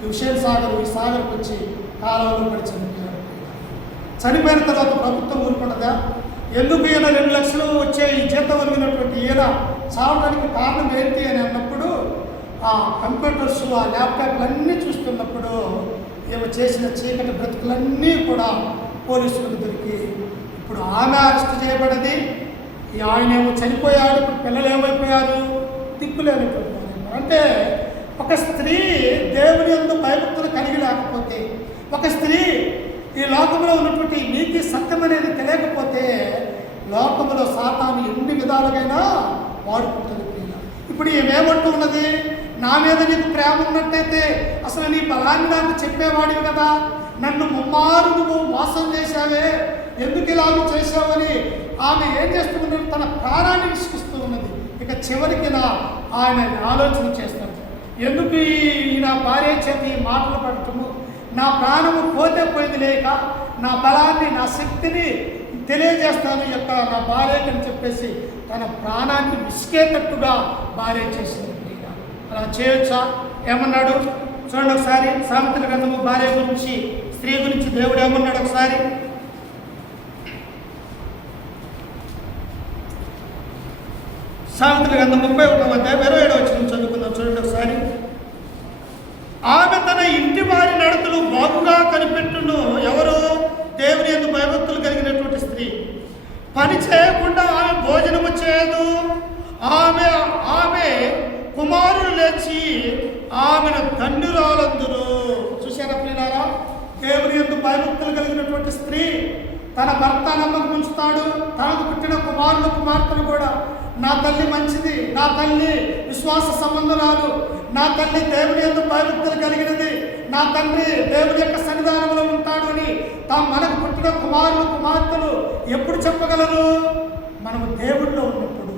హుస్సేన్ సాగర్ ఈ సాగర్కి వచ్చి కాలంలో పడి చనిపోయాడు. చనిపోయిన తర్వాత ప్రభుత్వం ఊరుకుంటుందా? ఎందుకు ఈయన 2 లక్షలు వచ్చే ఈ జీతం కలిగినటువంటి ఈయన చావడానికి కారణం ఏంటి అని అన్నప్పుడు ఆ కంప్యూటర్స్, ఆ ల్యాప్టాప్లు అన్నీ చూస్తున్నప్పుడు ఈమె చేసిన చీకటి బ్రతుకులన్నీ కూడా పోలీసులకు దొరికి ఇప్పుడు ఆమె అరెస్ట్ చేయబడింది. ఆయన ఏమో చనిపోయాడు, ఇప్పుడు పిల్లలు ఏమైపోయారు? దిక్కులేనటువంటి అంటే ఒక స్త్రీ దేవుని యందు భయభక్తులు కలిగి లేకపోతే, ఒక స్త్రీ ఈ లోకంలో ఉన్నటువంటి నీతి సత్యం అనేది తెలియకపోతే లోకంలో సాతాను ఎన్ని విధాలుగైనా వాడుకుంటుంది. ఇప్పుడు ఏమేమంటూ ఉన్నది? నా మీద నీకు ప్రేమ ఉన్నట్టయితే అసలు నీ బలాన్ని నాకు చెప్పేవాడివి కదా, నన్ను ముమ్మారు నువ్వు మోసం చేశావే, ఎందుకు ఇలా చేశావని ఆమె ఏం చేస్తున్నది? తన ప్రాణాన్ని విసిగిస్తూ ఉన్నది. ఇక చివరికి ఆయన ఆలోచన చేస్తాడు, ఎందుకు ఈ నా భార్య చేతి మాటలు పడటము, నా ప్రాణము పోతే పోయింది లేక నా బలాన్ని, నా శక్తిని తెలియజేస్తాను యొక్క నా భార్యకి అని చెప్పేసి తన ప్రాణాన్ని విసికేటట్టుగా భార్య చేసింది. అలా చేయొచ్చా? ఏమన్నాడు చూడండి ఒకసారి. సామెతల గ్రంథము భార్య గురించి, స్త్రీ గురించి దేవుడు ఏమన్నాడు ఒకసారి. సామెతల గ్రంథం 31వ అధ్యాయం 27వ వచనం చదువుకుందాం. చూడండి ఒకసారి. ఆమె తన ఇంటి వారి నడతలు బాగుగా కనిపెట్టును. ఎవరు? దేవుని యందు భయభక్తులు కలిగినటువంటి స్త్రీ. పని చేయకుండా ఆమె భోజనము చేయదు. ఆమె కుమారులు లేచి ఆమెను ధన్యురాలందురు. చూశారా ప్రియులారా? దేవుని యందు భయభక్తులు కలిగినటువంటి స్త్రీ తన భర్త నమ్మకం ఉంచుతాడు. తనకు పుట్టిన కుమారులు కుమార్తెలు కూడా నా తల్లి మంచిది, నా తల్లి విశ్వాస సంబంధురాలు, నా తల్లి దేవుని యందు భయభక్తులు కలిగినది, నా తండ్రి దేవుని యొక్క సన్నిధానంలో ఉంటాడు అని మనకు పుట్టిన కుమారులు కుమార్తెలు ఎప్పుడు చెప్పగలరు? మనము దేవుడిలో ఉన్నప్పుడు,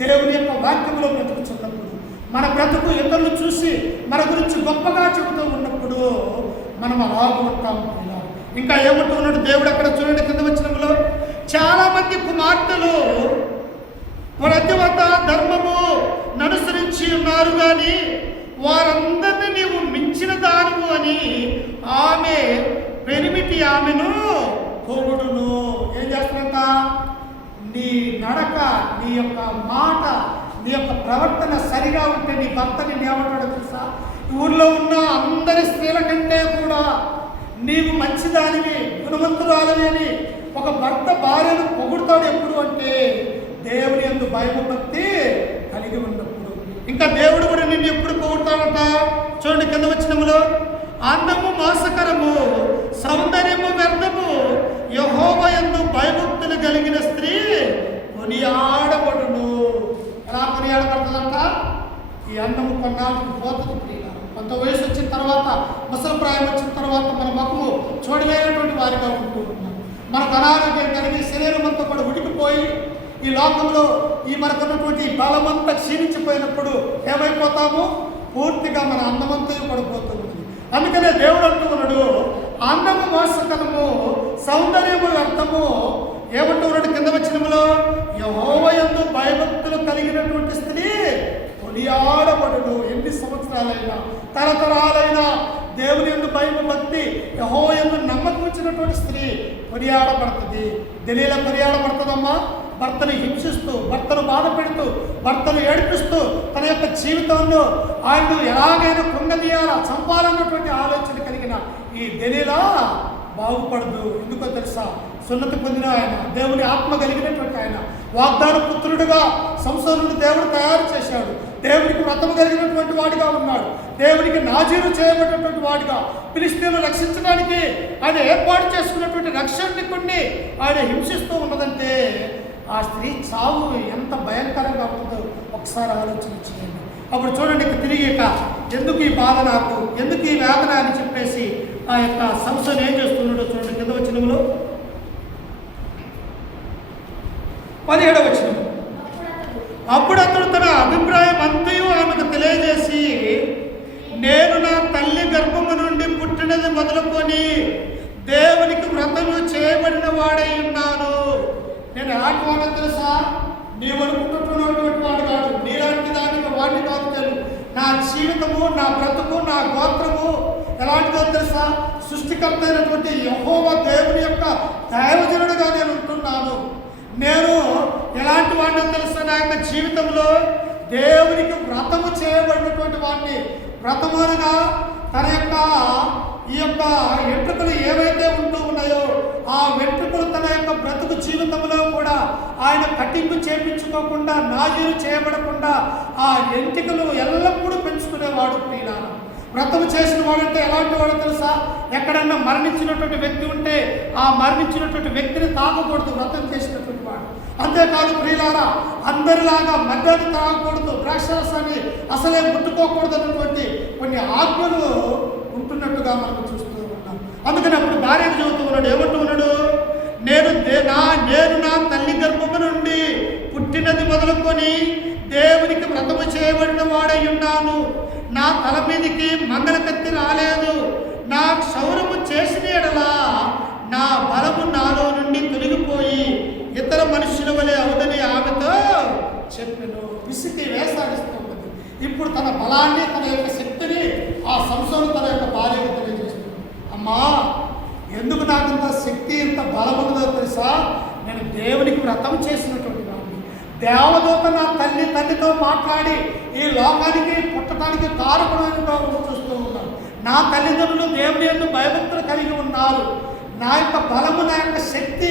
దేవుని యొక్క వాక్యంలో బ్రతుకుతున్నప్పుడు, మన బ్రతుకు ఇతరులు చూసి మన గురించి గొప్పగా చెబుతూ ఉన్నప్పుడు మనం అలాగూ ఉంటాము. ఇంకా ఏమంటూ ఉన్నాడు దేవుడు అక్కడ చూడండి కింద వచనంలో, చాలా మంది కుమార్తెలు ప్రతివత ధర్మము ననుసరించి ఉన్నారు కానీ వారందరినీ నీవు మించిన దానము అని ఆమె పెనిమిటి ఆమెను పొగుడును. ఏం చేస్తున్నంత? నీ నడక, నీ యొక్క మాట, నీ యొక్క ప్రవర్తన సరిగా ఉంటే నీ భర్తని ఏమంటాడో తెలుసా? ఊర్లో ఉన్న అందరి స్త్రీల కంటే కూడా నీవు మంచిదానివి, గుణవంతురాలివి అని ఒక భర్త భార్యను పొగుడుతాడు. ఎప్పుడు అంటే దేవుని యందు భయభక్తి కలిగి ఉన్నప్పుడు. ఇంకా దేవుడు కూడా నిన్ను ఎప్పుడు పొగుడుతాడట? చూడండి కింద వచనములో, అందము మోసకరము, సౌందర్యము వ్యర్థము, యెహోవా యందు భయభక్తులు కలిగిన స్త్రీ కొనియాడబడును. ఎలా కొనియాడబడుతుందంట? ఈ అందము కొన్నాళ్ళకి పోతుంది. కొంత వయసు వచ్చిన తర్వాత, ముసలి ప్రాయం వచ్చిన తర్వాత మన ముఖము చూడలేనటువంటి వారిగా ఉంటూ ఉన్నాం. మనకు అనారోగ్యం కలిగి శరీరం అంతా కూడా ఉడికిపోయి ఈ లోకంలో ఈ మనకున్నటువంటి బలమంతా క్షీణించిపోయినప్పుడు ఏమైపోతాము? పూర్తిగా మన అందమంతా పడిపోతుంది. అందుకనే దేవుడు అంటూ ఉన్నాడు, అందము మోసకరము, సౌందర్యము వ్యర్థము. ఏమంటూ ఉన్నాడు కింద వచనములో, యెహోవా యందు భయభక్తులు కలిగినటువంటి స్త్రీ కొనియాడబడును. ఎన్ని సంవత్సరాలైనా, తరతరాలైనా దేవుని యందు భయభక్తి, యెహోవా యందు నమ్మకం ఉంచినటువంటి స్త్రీ కొనియాడబడుతుంది. దెలీలా కొనియాడబడుతుందమ్మా? భర్తను హింసిస్తూ, భర్తను బాధ పెడుతూ, భర్తను ఏడిపిస్తూ తన యొక్క జీవితంలో ఆయన ఎలాగైనా కృంగదీయాలా, చంపాలన్నటువంటి ఆలోచన కలిగిన ఈ దెలీలా బాగుపడదు. ఎందుకో తెలుసా? సున్నతి పొందిన ఆయన, దేవుని ఆత్మ కలిగినటువంటి ఆయన, వాగ్దాన పుత్రుడిగా సంసోనుడు దేవుడు తయారు చేశాడు. దేవునికి వ్రతము కలిగినటువంటి వాడిగా ఉన్నాడు. దేవునికి నాజీరు చేయబడినటువంటి వాడిగా, ఫిలిష్తీయులను రక్షించడానికి ఆయన ఏర్పాటు చేసుకున్నటువంటి రక్షకుడిని ఆయన హింసిస్తూ ఉన్నదంటే ఆ స్త్రీ చావు ఎంత భయంకరంగా ఉంటుందో ఒకసారి ఆలోచన చేయండి. అప్పుడు చూడండి, తిరిగి ఎందుకు ఈ బాధ నాకు, ఎందుకు ఈ వేదన అని చెప్పేసి ఆ యొక్క సంసోను ఏం చేస్తున్నాడో చూడండి కింద వచనంలో 17వ వచనం. అప్పుడు అతడు తన అభిప్రాయం అంతయు ఆమెకు తెలియజేసి, నేను నా తల్లి గర్భము నుండి పుట్టినది మొదలుకొని దేవునికి వ్రతము చేయబడిన వాడై ఉన్నాను. నేను ఎలాంటి వాడో తెలుసా? నీవు అనుకుంటున్నటువంటి వాడు కాదు, నీలాంటి నా జీవితము, నా బ్రతుకు, నా గోత్రము ఎలాంటిదో తెలుసా? సృష్టికర్త అయినటువంటి యెహోవా దేవుని యొక్క దైవజనుడిగా నేను ఉంటున్నాను. నేను ఎలాంటి వాడిని తెలుసా? నా యొక్క జీవితంలో దేవునికి వ్రతము చేయబడినటువంటి వాడిని. వ్రతము అనగా తన యొక్క ఈ యొక్క వెంట్రుకలు ఏవైతే ఉంటూ ఉన్నాయో ఆ వెంట్రుకలు తన యొక్క బ్రతుకు జీవితంలో కూడా ఆయన కటింగ్ చేయించుకోకుండా, నాజీరు చేయబడకుండా ఆ వెంట్రుకలు ఎల్లప్పుడూ పెంచుకునేవాడు. ప్రియులారా, వ్రతము చేసిన వాడంటే ఎలాంటి వాడు తెలుసా? ఎక్కడన్నా మరణించినటువంటి వ్యక్తి ఉంటే ఆ మరణించినటువంటి వ్యక్తిని తాకకూడదు వ్రతం చేసినటువంటి వాడు. అంతేకాదు ప్రియులారా, అందరిలాగా మద్యాన్ని తాగకూడదు, ద్రాక్షరసాన్ని అసలే ముట్టుకోకూడదు అన్నటువంటి కొన్ని ఆజ్ఞలు ఉంటున్నట్టుగా మనం చూస్తూ ఉన్నాం. అందుకని అప్పుడు భార్యకు చెబుతూ ఉన్నాడు, ఏమంటూ ఉన్నాడు? నేను నా తల్లి గర్భము నుండి పుట్టినది మొదలుకొని దేవునికి వ్రతము చేయబడిన వాడై ఉన్నాను. నా తల మీదకి మంగళ కత్తి రాలేదు. నా క్షౌరము చేసిన ఎడలా నా బలము నాలో నుండి తొలగిపోయి ఇతర మనుషుల వలె అవుదని ఆమెతో చెప్పాను. విసికి వేసాడిస్తున్నది. ఇప్పుడు తన బలాన్ని, తన యొక్క శక్తిని ఆ సంసోను తన యొక్క భార్యకు తెలియజేస్తున్నాడు. అమ్మా, ఎందుకు నాకు ఇంత శక్తి, ఇంత బలం ఉన్నదో తెలుసా? నేను దేవునికి వ్రతం చేసినటువంటి వాడిని. దేవదూత నా తల్లితో మాట్లాడి ఈ లోకానికి పుట్టడానికి కారకుడుగా చూస్తూ ఉన్నాను. నా తల్లిదండ్రులు దేవుని యందు భయభక్తులు కలిగి ఉన్నారు. నా యొక్క బలము, నా యొక్క శక్తి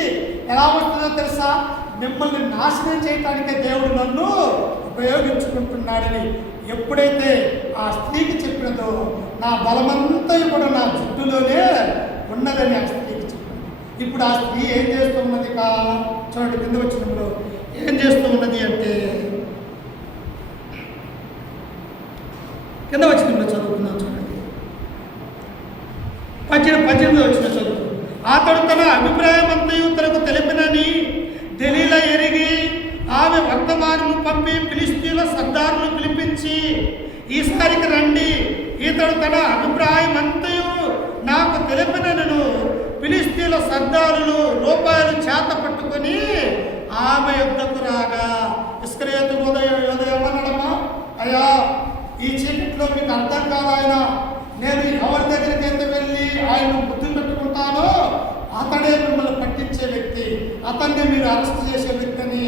ఎలా వస్తుందో తెలుసా? మిమ్మల్ని నాశనం చేయటానికే దేవుడు నన్ను ఉపయోగించుకుంటున్నాడని ఎప్పుడైతే ఆ స్త్రీకి చెప్పినదో, నా బలమంతా కూడా నా జుట్టులోనే ఉన్నదని ఆ స్త్రీకి చెప్పింది. ఇప్పుడు ఆ స్త్రీ ఏం చేస్తూ ఉన్నది? చూడండి కింద వచ్చినంలో ఏం చేస్తూ ఉన్నది అంటే, కింద వచ్చినంలో చదువుకుందాం. చూడండి 18 వచ్చిన చదువు. అతడు తన అభిప్రాయమంతయు తనకు తెలిపినని దెలీలా ఎరిగి ఆమె వర్తమానము పంపి ఫిలిష్తీయుల సర్దారును పిలిపించి, ఈసారికి రండి, ఇతడు తన అభిప్రాయమంతయు నాకు తెలిపినను. ఫిలిష్తీయుల సర్దారులు రూపాయలు చేత పట్టుకొని ఆమె యుద్ధకు రాగా, ఇస్కరియోతు యోధయమనడమా, అయ్యా ఈ చీకట్లో మీకు అర్థం కాదు, ఆయన నేను ఎవరి దగ్గరికి అయితే వెళ్ళి ఆయన బుద్ధి పెట్టుకుంటానో అతడే మిమ్మల్ని పట్టించే వ్యక్తి, అతన్ని మీరు అరెస్ట్ చేసే వ్యక్తిని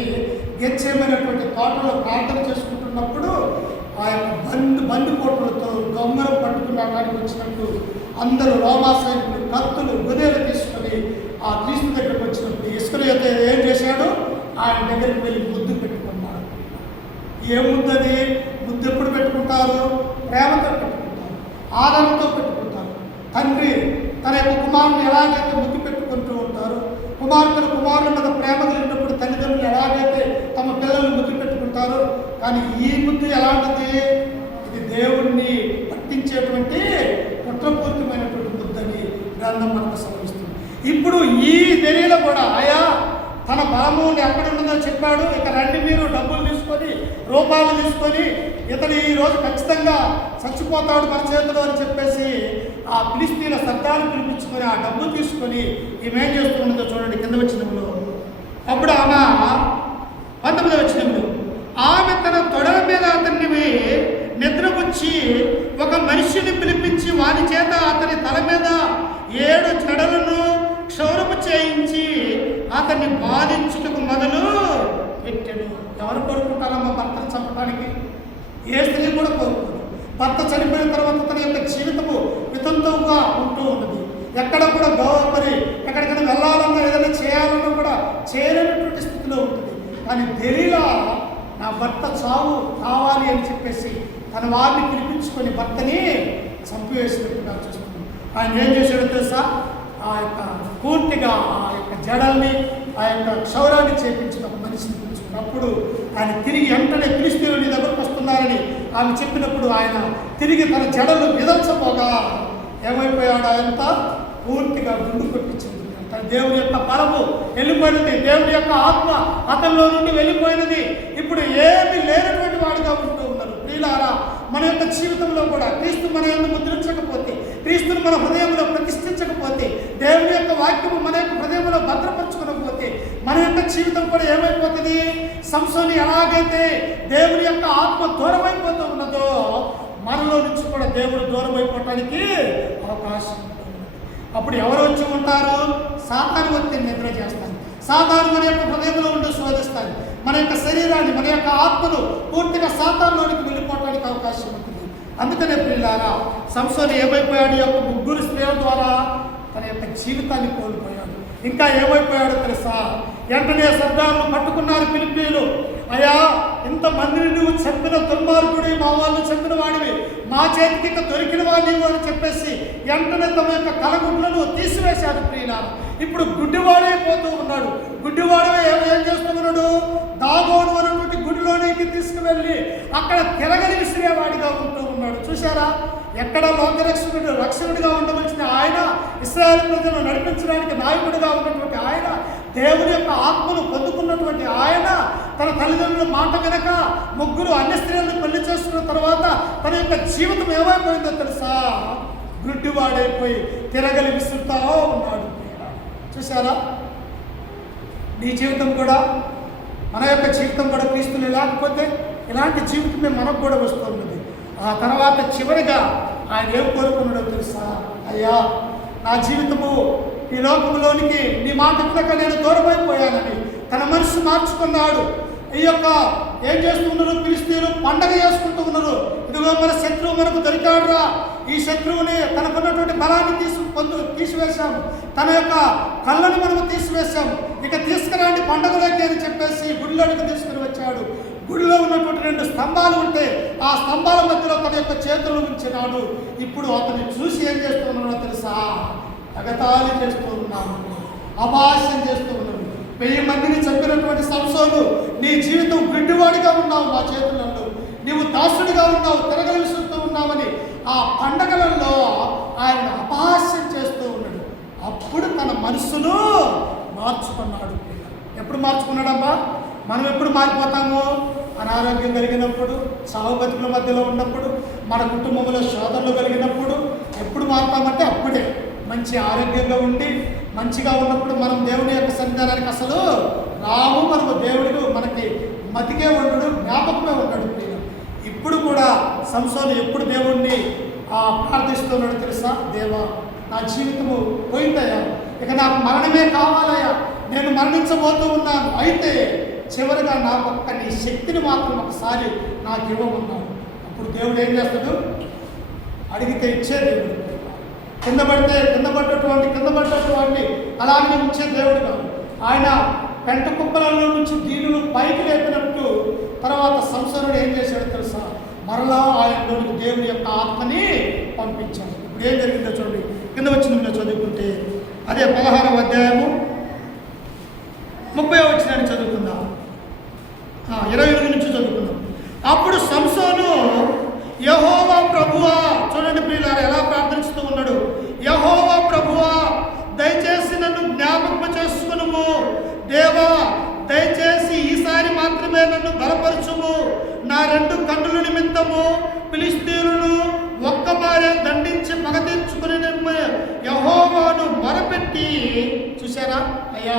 గెచ్చేమైనటువంటి తోటలో ప్రార్థన చేసుకుంటున్నప్పుడు ఆ యొక్క బందిపోటులతో దొంగలు పట్టుకుని అక్కడికి వచ్చినట్టు అందరూ రోమా సైనికులు కత్తులు గుదేలు తీసుకొని ఆ క్రీస్తు దగ్గరికి వచ్చినప్పుడు ఇస్కరియోతు ఏం చేశాడు? ఆయన దగ్గరికి వెళ్ళి ముద్దు పెట్టుకున్నాడు. ఏ ముద్దది? ముద్దు ఎప్పుడు పెట్టుకుంటారు? ప్రేమతో పెట్టుకుంటారు, ఆదరణతో పెట్టుకుంటారు. తండ్రి తన యొక్క కుమారుని ఎలాగైతే ముద్దు పెట్టుకుంటూ ఉంటారు, కుమారుల మీద ప్రేమ కలిగినప్పుడు తల్లిదండ్రులు ఎలాగైతే తమ పిల్లల్ని ముద్దు పెట్టుకుంటారో, కానీ ఈ ముద్దు ఎలాంటిది? ఇది దేవుణ్ణి పట్టించేటువంటి కుట్రపూరితమైనటువంటి ముద్దని గ్రంథం మనకు సమయిస్తుంది. ఇప్పుడు ఈ దెలీలా కూడా ఆయా తన బలము ఎక్కడ ఉన్నదో చెప్పాడు. ఇక రండి, మీరు డబ్బులు తీసుకొని, రూపాయలు తీసుకొని, ఇతను ఈరోజు ఖచ్చితంగా చచ్చిపోతాడు మన చేతిలో అని చెప్పేసి ఆ ఫిలిష్తీయుల సర్దారుని పిలిపించుకొని ఆ డబ్బు తీసుకొని ఈమెం చేస్తున్నదో చూడండి కింద వచ్చినప్పుడు. అప్పుడు ఆమె 19వ వచనంలో, ఆమె తన తొడల మీద అతన్ని నిద్రపుచ్చి ఒక మనిషిని పిలిపించి వాని చేత అతని తల మీద 7 జడలను క్షౌరము చేయించి అతన్ని బాధించుటకు మొదలు పెట్టాడు. ఎవరు కోరుకుంటారమ్మా భర్తను చంపడానికి? ఏ స్త్రీ కూడా కోరుకోరు. భర్త చనిపోయిన తర్వాత తన యొక్క జీవితము వితంతువుగా ఉంటూ ఉన్నది. ఎక్కడ కూడా మరి ఎక్కడికైనా వెళ్ళాలన్నా ఏదైనా చేయాలన్నా కూడా చేయలేనటువంటి స్థితిలో ఉంటుంది. కానీ దెలీలా నా భర్త చావు కావాలి అని చెప్పేసి తన వారిని పిలిపించుకొని భర్తని చంపివేసినట్టుగా చూస్తుంది. ఆయన ఏం చేశాడో తెలుసా? ఆ యొక్క పూర్తిగా ఆ యొక్క జడల్ని, ఆ యొక్క క్షౌరాన్ని చేపించిన ఒక మనిషిని పిలుచుకున్నప్పుడు ఆయన తిరిగి వెంటనే ఫిలిష్తీయులు నీ దగ్గరకు వస్తున్నారని ఆమె చెప్పినప్పుడు ఆయన తిరిగి తన జడలు విదల్చపోగా ఏమైపోయాడు? ఆయనంతా పూర్తిగా గుండు కొట్టించింది. దేవుని యొక్క బలము వెళ్ళిపోయినది, దేవుని యొక్క ఆత్మ అతనిలో నుండి వెళ్ళిపోయినది. ఇప్పుడు ఏమి లేనటువంటి వాడుగా ఉంటూ ఉన్నారు. ప్రియులారా, మన యొక్క జీవితంలో కూడా క్రీస్తు మన యందు ముద్రించకపోతే, క్రీస్తుని మన హృదయంలో ప్రతిష్ఠించకపోతే, దేవుని యొక్క వాక్యము మన యొక్క హృదయంలో భద్రపరచుకోకపోతే మన యొక్క జీవితం కూడా ఏమైపోతుంది? సంసోను ఎలాగైతే దేవుని యొక్క ఆత్మ దూరమైపోతూ ఉన్నదో మనలో నుంచి కూడా దేవుడు దూరం అయిపోవటానికి అవకాశం ఉంటుంది. అప్పుడు ఎవరు వచ్చి ఉంటారు? సాతాను వచ్చి నిద్ర చేస్తారు. సాతాను మన యొక్క హృదయంలో ఉండి శోధిస్తారు. మన యొక్క శరీరాన్ని, మన యొక్క ఆత్మను పూర్తిగా సాతానులోనికి వెళ్ళిపోవటానికి అవకాశం ఉంటుంది. అందుకనే ప్రియులారా, సంసోను ఏమైపోయాడు? యొక్క ముగ్గురు స్త్రీల ద్వారా తన యొక్క జీవితాన్ని కోల్పోయాడు. ఇంకా ఏమైపోయాడో తెలుసా? వెంటనే శబ్దాలను పట్టుకున్నారు ఫిలిష్తీయులు. అయ్యా, ఇంతమందిని నువ్వు చంపిన దుర్మార్గుడి, మా వాళ్ళు చంపిన వాడివి, మా చేతికి ఇంకా దొరికిన వాడివి అని చెప్పేసి వెంటనే తమ యొక్క కలగుడ్లను తీసివేశాడు. ప్రియులారా, ఇప్పుడు గుడ్డివాడైపోతూ ఉన్నాడు. గుడ్డివాడే ఏం చేస్తున్నాడు? దాగోను అన్నటువంటి గుడిలోనికి తీసుకువెళ్ళి అక్కడ తిరగని విసిరేవాడిగా ఉంటూ ఉన్నాడు. చూసారా? ఎక్కడ రక్షకుడిగా ఉండవలసిన ఆయన, ఇశ్రాయేలు ప్రజలను నడిపించడానికి నాయకుడిగా ఉన్నటువంటి ఆయన, దేవుని యొక్క ఆత్మను పొందుకున్నటువంటి ఆయన, తన తల్లిదండ్రుల మాట వెనక ముగ్గురు అన్య స్త్రీలను పెళ్లి చేసుకున్న తర్వాత తన యొక్క జీవితం ఏమైపోయిందో తెలుసా? గుడ్డివాడైపోయి తిరగలి విసురుతా ఉన్నాడు. చూసారా? నీ జీవితం కూడా, మన యొక్క జీవితం కూడా క్రీస్తులు లేకపోతే ఇలాంటి జీవితమే మనకు కూడా వస్తున్నది. ఆ తర్వాత చివరిగా ఆయన ఏం కోరుకున్నాడో తెలుసా? అయ్యా, నా జీవితము ఈ లోకంలోనికి నీ మాట వినక నేను దూరమైపోయానని తన మనసు మార్చుకున్నాడు. ఈ యొక్క ఏం చేస్తున్నారు? ఫిలిష్తీయులు పండగ చేసుకుంటూ ఉన్నారు. ఇదిగో మన శత్రువు మనకు దొరికాడురా, ఈ శత్రువుని తనకున్నటువంటి బలాన్ని తీసివేశాము, తన యొక్క కళ్ళని మనము తీసివేశాము, ఇక తీసుకురాండి పండగలోకి అని చెప్పేసి గుడిలోనికి తీసుకుని వచ్చాడు. గుడిలో ఉన్నటువంటి 2 స్తంభాలు ఉంటే ఆ స్తంభాల మధ్యలో తన యొక్క చేతులు ఉంచినాడు. ఇప్పుడు అతన్ని చూసి ఏం చేస్తున్నాడో తెలుసా? ఎగతాళి చేస్తూ ఉన్నాను, అభాష్యం చేస్తూ ఉన్నాడు. 1000 మందిని చంపినటువంటి సంసోను, నీ జీవితం గుడ్డివాడిగా ఉన్నావు, మా చేతులలో నీవు దాసుడిగా ఉన్నావు, తిరగలి విసురుతూ ఉన్నావని ఆ పండగలలో ఆయన అపహాస్యం చేస్తూ ఉన్నాడు. అప్పుడు తన మనసును మార్చుకున్నాడు. ఎప్పుడు మార్చుకున్నాడమ్మా? మనం ఎప్పుడు మారిపోతాము? అనారోగ్యం కలిగినప్పుడు, సావు బతుకుల మధ్యలో ఉన్నప్పుడు, మన కుటుంబంలో శోధనలు కలిగినప్పుడు. ఎప్పుడు మారుతామంటే అప్పుడే. మంచి ఆరోగ్యంగా ఉండి మంచిగా ఉన్నప్పుడు మనం దేవుని యొక్క సన్నిధానానికి అసలు రాము. మనము దేవుడు మనకి మతికే ఉండడు, జ్ఞాపకమే ఉండడు. ఇప్పుడు కూడా సంసోను ఎప్పుడు దేవుణ్ణి ప్రార్థిస్తున్నాడు తెలుసా? దేవా, నా జీవితము పోయిందయ్యా, ఇక నాకు మరణమే కావాలయ్యా, నేను మరణించబోతూ ఉన్నాను, అయితే చివరిగా నాకు నీ శక్తిని మాత్రం ఒకసారి నాకు ఇవ్వమన్నాడు. అప్పుడు దేవుడు ఏం చేస్తాడు? అడిగితే ఇచ్చే దేవుడు. కింద పడ్డటువంటి అలాగే ఉంచే దేవుడు కాదు. ఆయన పెంట కుప్పలలో నుంచి దీనులు పైకి లేపినట్టు తర్వాత సంసోనుడు ఏం చేశాడు తెలుసా? మరలా ఆయనలోనికి దేవుని యొక్క ఆత్మని పంపించాడు. ఇప్పుడు ఏం జరిగిందో చూడండి, కింద వచ్చిన చదువుకుంటే అదే 16వ అధ్యాయము 30వ వచనాన్ని చదువుకుందాం. 28 నుంచి చదువుకుందాం. అప్పుడు సంసోను, యెహోవా ప్రభువా, చూడండి ప్రియులారా ఎలా ప్రార్థిస్తూ ఉన్నాడు. యెహోవా ప్రభువా, దయచేసి నన్ను జ్ఞాపకం చేసుకునుము. దేవా, దయచేసి ఈసారి మాత్రమే నన్ను బలపరచుము. నా 2 కన్నుల నిమిత్తము ఫిలిష్తీయులను ఒక్కమారే దండించి పగ తీర్చుకుని యెహోవాను మొరపెట్టి. చూసారా? అయ్యా,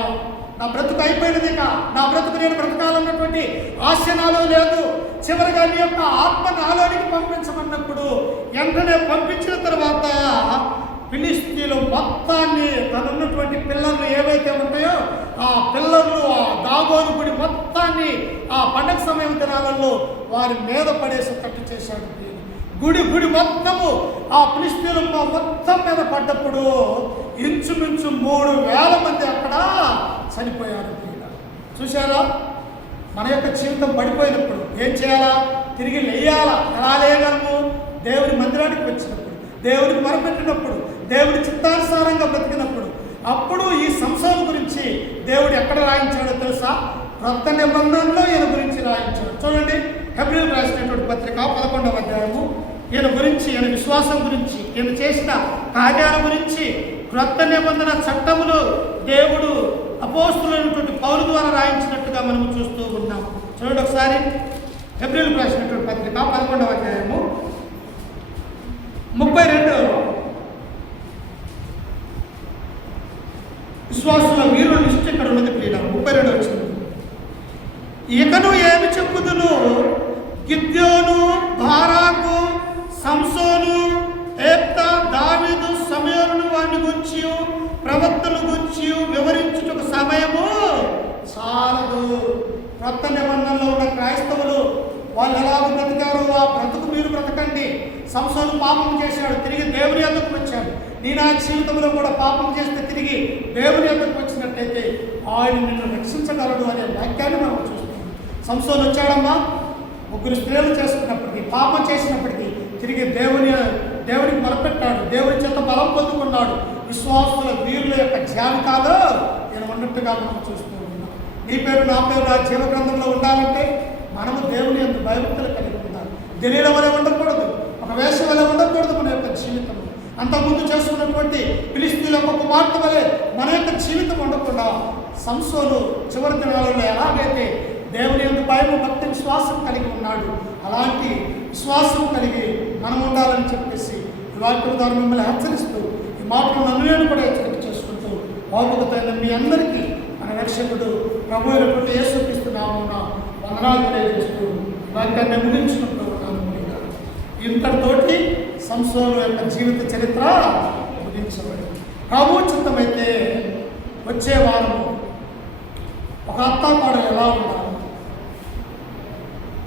నా బ్రతుకు అయిపోయినది, నా బ్రతుకు నేను బ్రతకాలన్నటువంటి ఆశ నాలో లేదు. చివరిగా నీ యొక్క ఆత్మ నాలోనికి పంపించమన్నప్పుడు వెంటనే పంపించిన తర్వాత ఫిలిష్తీయులు మొత్తాన్ని, తనున్నటువంటి పిల్లలు ఏవైతే ఉంటాయో ఆ పిల్లలు, ఆ దాగోను గుడి మొత్తాన్ని ఆ పండగ సమయం దినాలలో వారి మీద పడేసి కట్టు చేశాడు. గుడి మొత్తము ఆ ఫిలిష్తీయులు మొత్తం మీద పడ్డప్పుడు ఇంచుమించు 3000 మంది అక్కడ చనిపోయారు. చూశారా? మన యొక్క జీవితం పడిపోయినప్పుడు ఏం చేయాలా? తిరిగి లేయాలా? ఎలా లేయగలము? దేవుని మందిరానికి వచ్చినప్పుడు, దేవునికి మొరపెట్టినప్పుడు, దేవుని చిత్తానుసారంగా బ్రతికినప్పుడు. అప్పుడు ఈ సంసోను గురించి దేవుడు ఎక్కడ రాయించాడో తెలుసా? క్రొత్త నిబంధనలో ఈయన గురించి రాయించాడు. చూడండి, హెబ్రీయులకు రాసినటువంటి పత్రిక 11వ అధ్యాయము ఈయన గురించి, ఈయన విశ్వాసం గురించి, ఈయన చేసిన కార్యాల గురించి క్రొత్త నిబంధన చట్టములు దేవుడు అపోస్తులైనటువంటి పౌలు ద్వారా రాయించినట్టుగా మనం చూస్తూ ఉన్నాం. చూడండి ఒకసారి, హెబ్రీయులకు రాసినటువంటి పత్రిక 11వ అధ్యాయము 32 విశ్వాసుల వీరుల లిస్ట్ ఇక్కడ ఉన్నది. ప్రియుల 32 వచ్చింది. ఇకను ఏమి చెప్పుదును? గిద్యోను, బారాకు, క్రొత్త నిబంధనలో ఉన్న క్రైస్తవులు వాళ్ళు ఎలాగో బ్రతికారో ఆ బ్రతుకు మీరు బ్రతకండి. సంసోను పాపం చేశాడు, తిరిగి దేవుని యొద్దకు వచ్చాడు. నీ నా జీవితంలో కూడా పాపం చేస్తే తిరిగి దేవుని యొద్దకు వచ్చినట్లయితే ఆయన నిన్ను రక్షించగలడు అనే వాక్యాన్ని మనం చూస్తాం. సంసోను వచ్చాడమ్మా, 3 స్త్రీలు చేసుకున్నప్పటికీ, పాపం చేసినప్పటికీ తిరిగి దేవునికి మొరపెట్టాడు, దేవుని చేత బలం పొందుకున్నాడు. విశ్వాసుల వీరుల యొక్క జాబితాలో నేను ఉన్నట్టుగా మనం చూస్తూ ఉన్నాం. నీ పేరు నా పేరు ఆ జీవ గ్రంథంలో ఉండాలంటే మనము దేవుని యొక్క భయభక్తులు కలిగి ఉండాలి. దిలీల వలె ఉండకూడదు, ఒక వేష వలె ఉండకూడదు మన యొక్క జీవితం. అంతకుముందు చేసుకున్నటువంటి ఫిలిష్తీయుల యొక్క కుమార్తె వలె మన యొక్క జీవితం ఉండకుండా సంసోను చివరి దినాలలో ఎలాగైతే దేవుని యొక్క భయము భక్తి విశ్వాసం కలిగి ఉన్నాడు, అలాంటి విశ్వాసం కలిగి మనం ఉండాలని చెప్పేసి ఈ వాక్యం ద్వారా మిమ్మల్ని హెచ్చరిస్తూ ఈ మాటలు నన్ను నేను కూడా హెచ్చరిక చేసుకుంటూ బాగుపడుతున్న మీ అందరికీ మన రక్షకుడు ప్రభు అయినటువంటి యేసుక్రీస్తు నామమున వందనాలు తెలియజేస్తూ వాక్యాన్ని ముగించుకుంటూ ఉన్నాను. ఇంతటితోటి సంసోను యొక్క జీవిత చరిత్ర ముగించబడింది. ప్రభు చిత్తమైతే వచ్చే వారము ఒక అత్త కోడలు ఎలా ఉండాలి,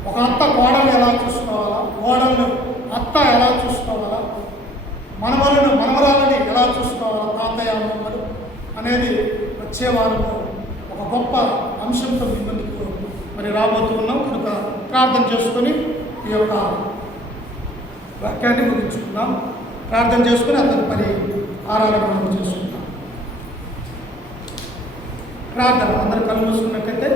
ఒక అత్త కోడలు ఎలా చూసుకోవాలా, కోడలను అత్త ఎలా చూసుకోవాలా, మనవరాలని ఎలా చూసుకోవాలా, తాతయ్య అమ్మమ్మలు అనేది వచ్చే వారము ఒక గొప్ప అంశంతో మీ ముందుకు మరి రాబోతున్నాం. కనుక ప్రార్థన చేసుకొని ఈ యొక్క వాక్యాన్ని ముగించుకుందాం. ప్రార్థన చేసుకుని అతని పని ఆరాధన చేసుకుందాం. ప్రార్థన అందరు కళ్ళు మూసుకున్నట్టయితే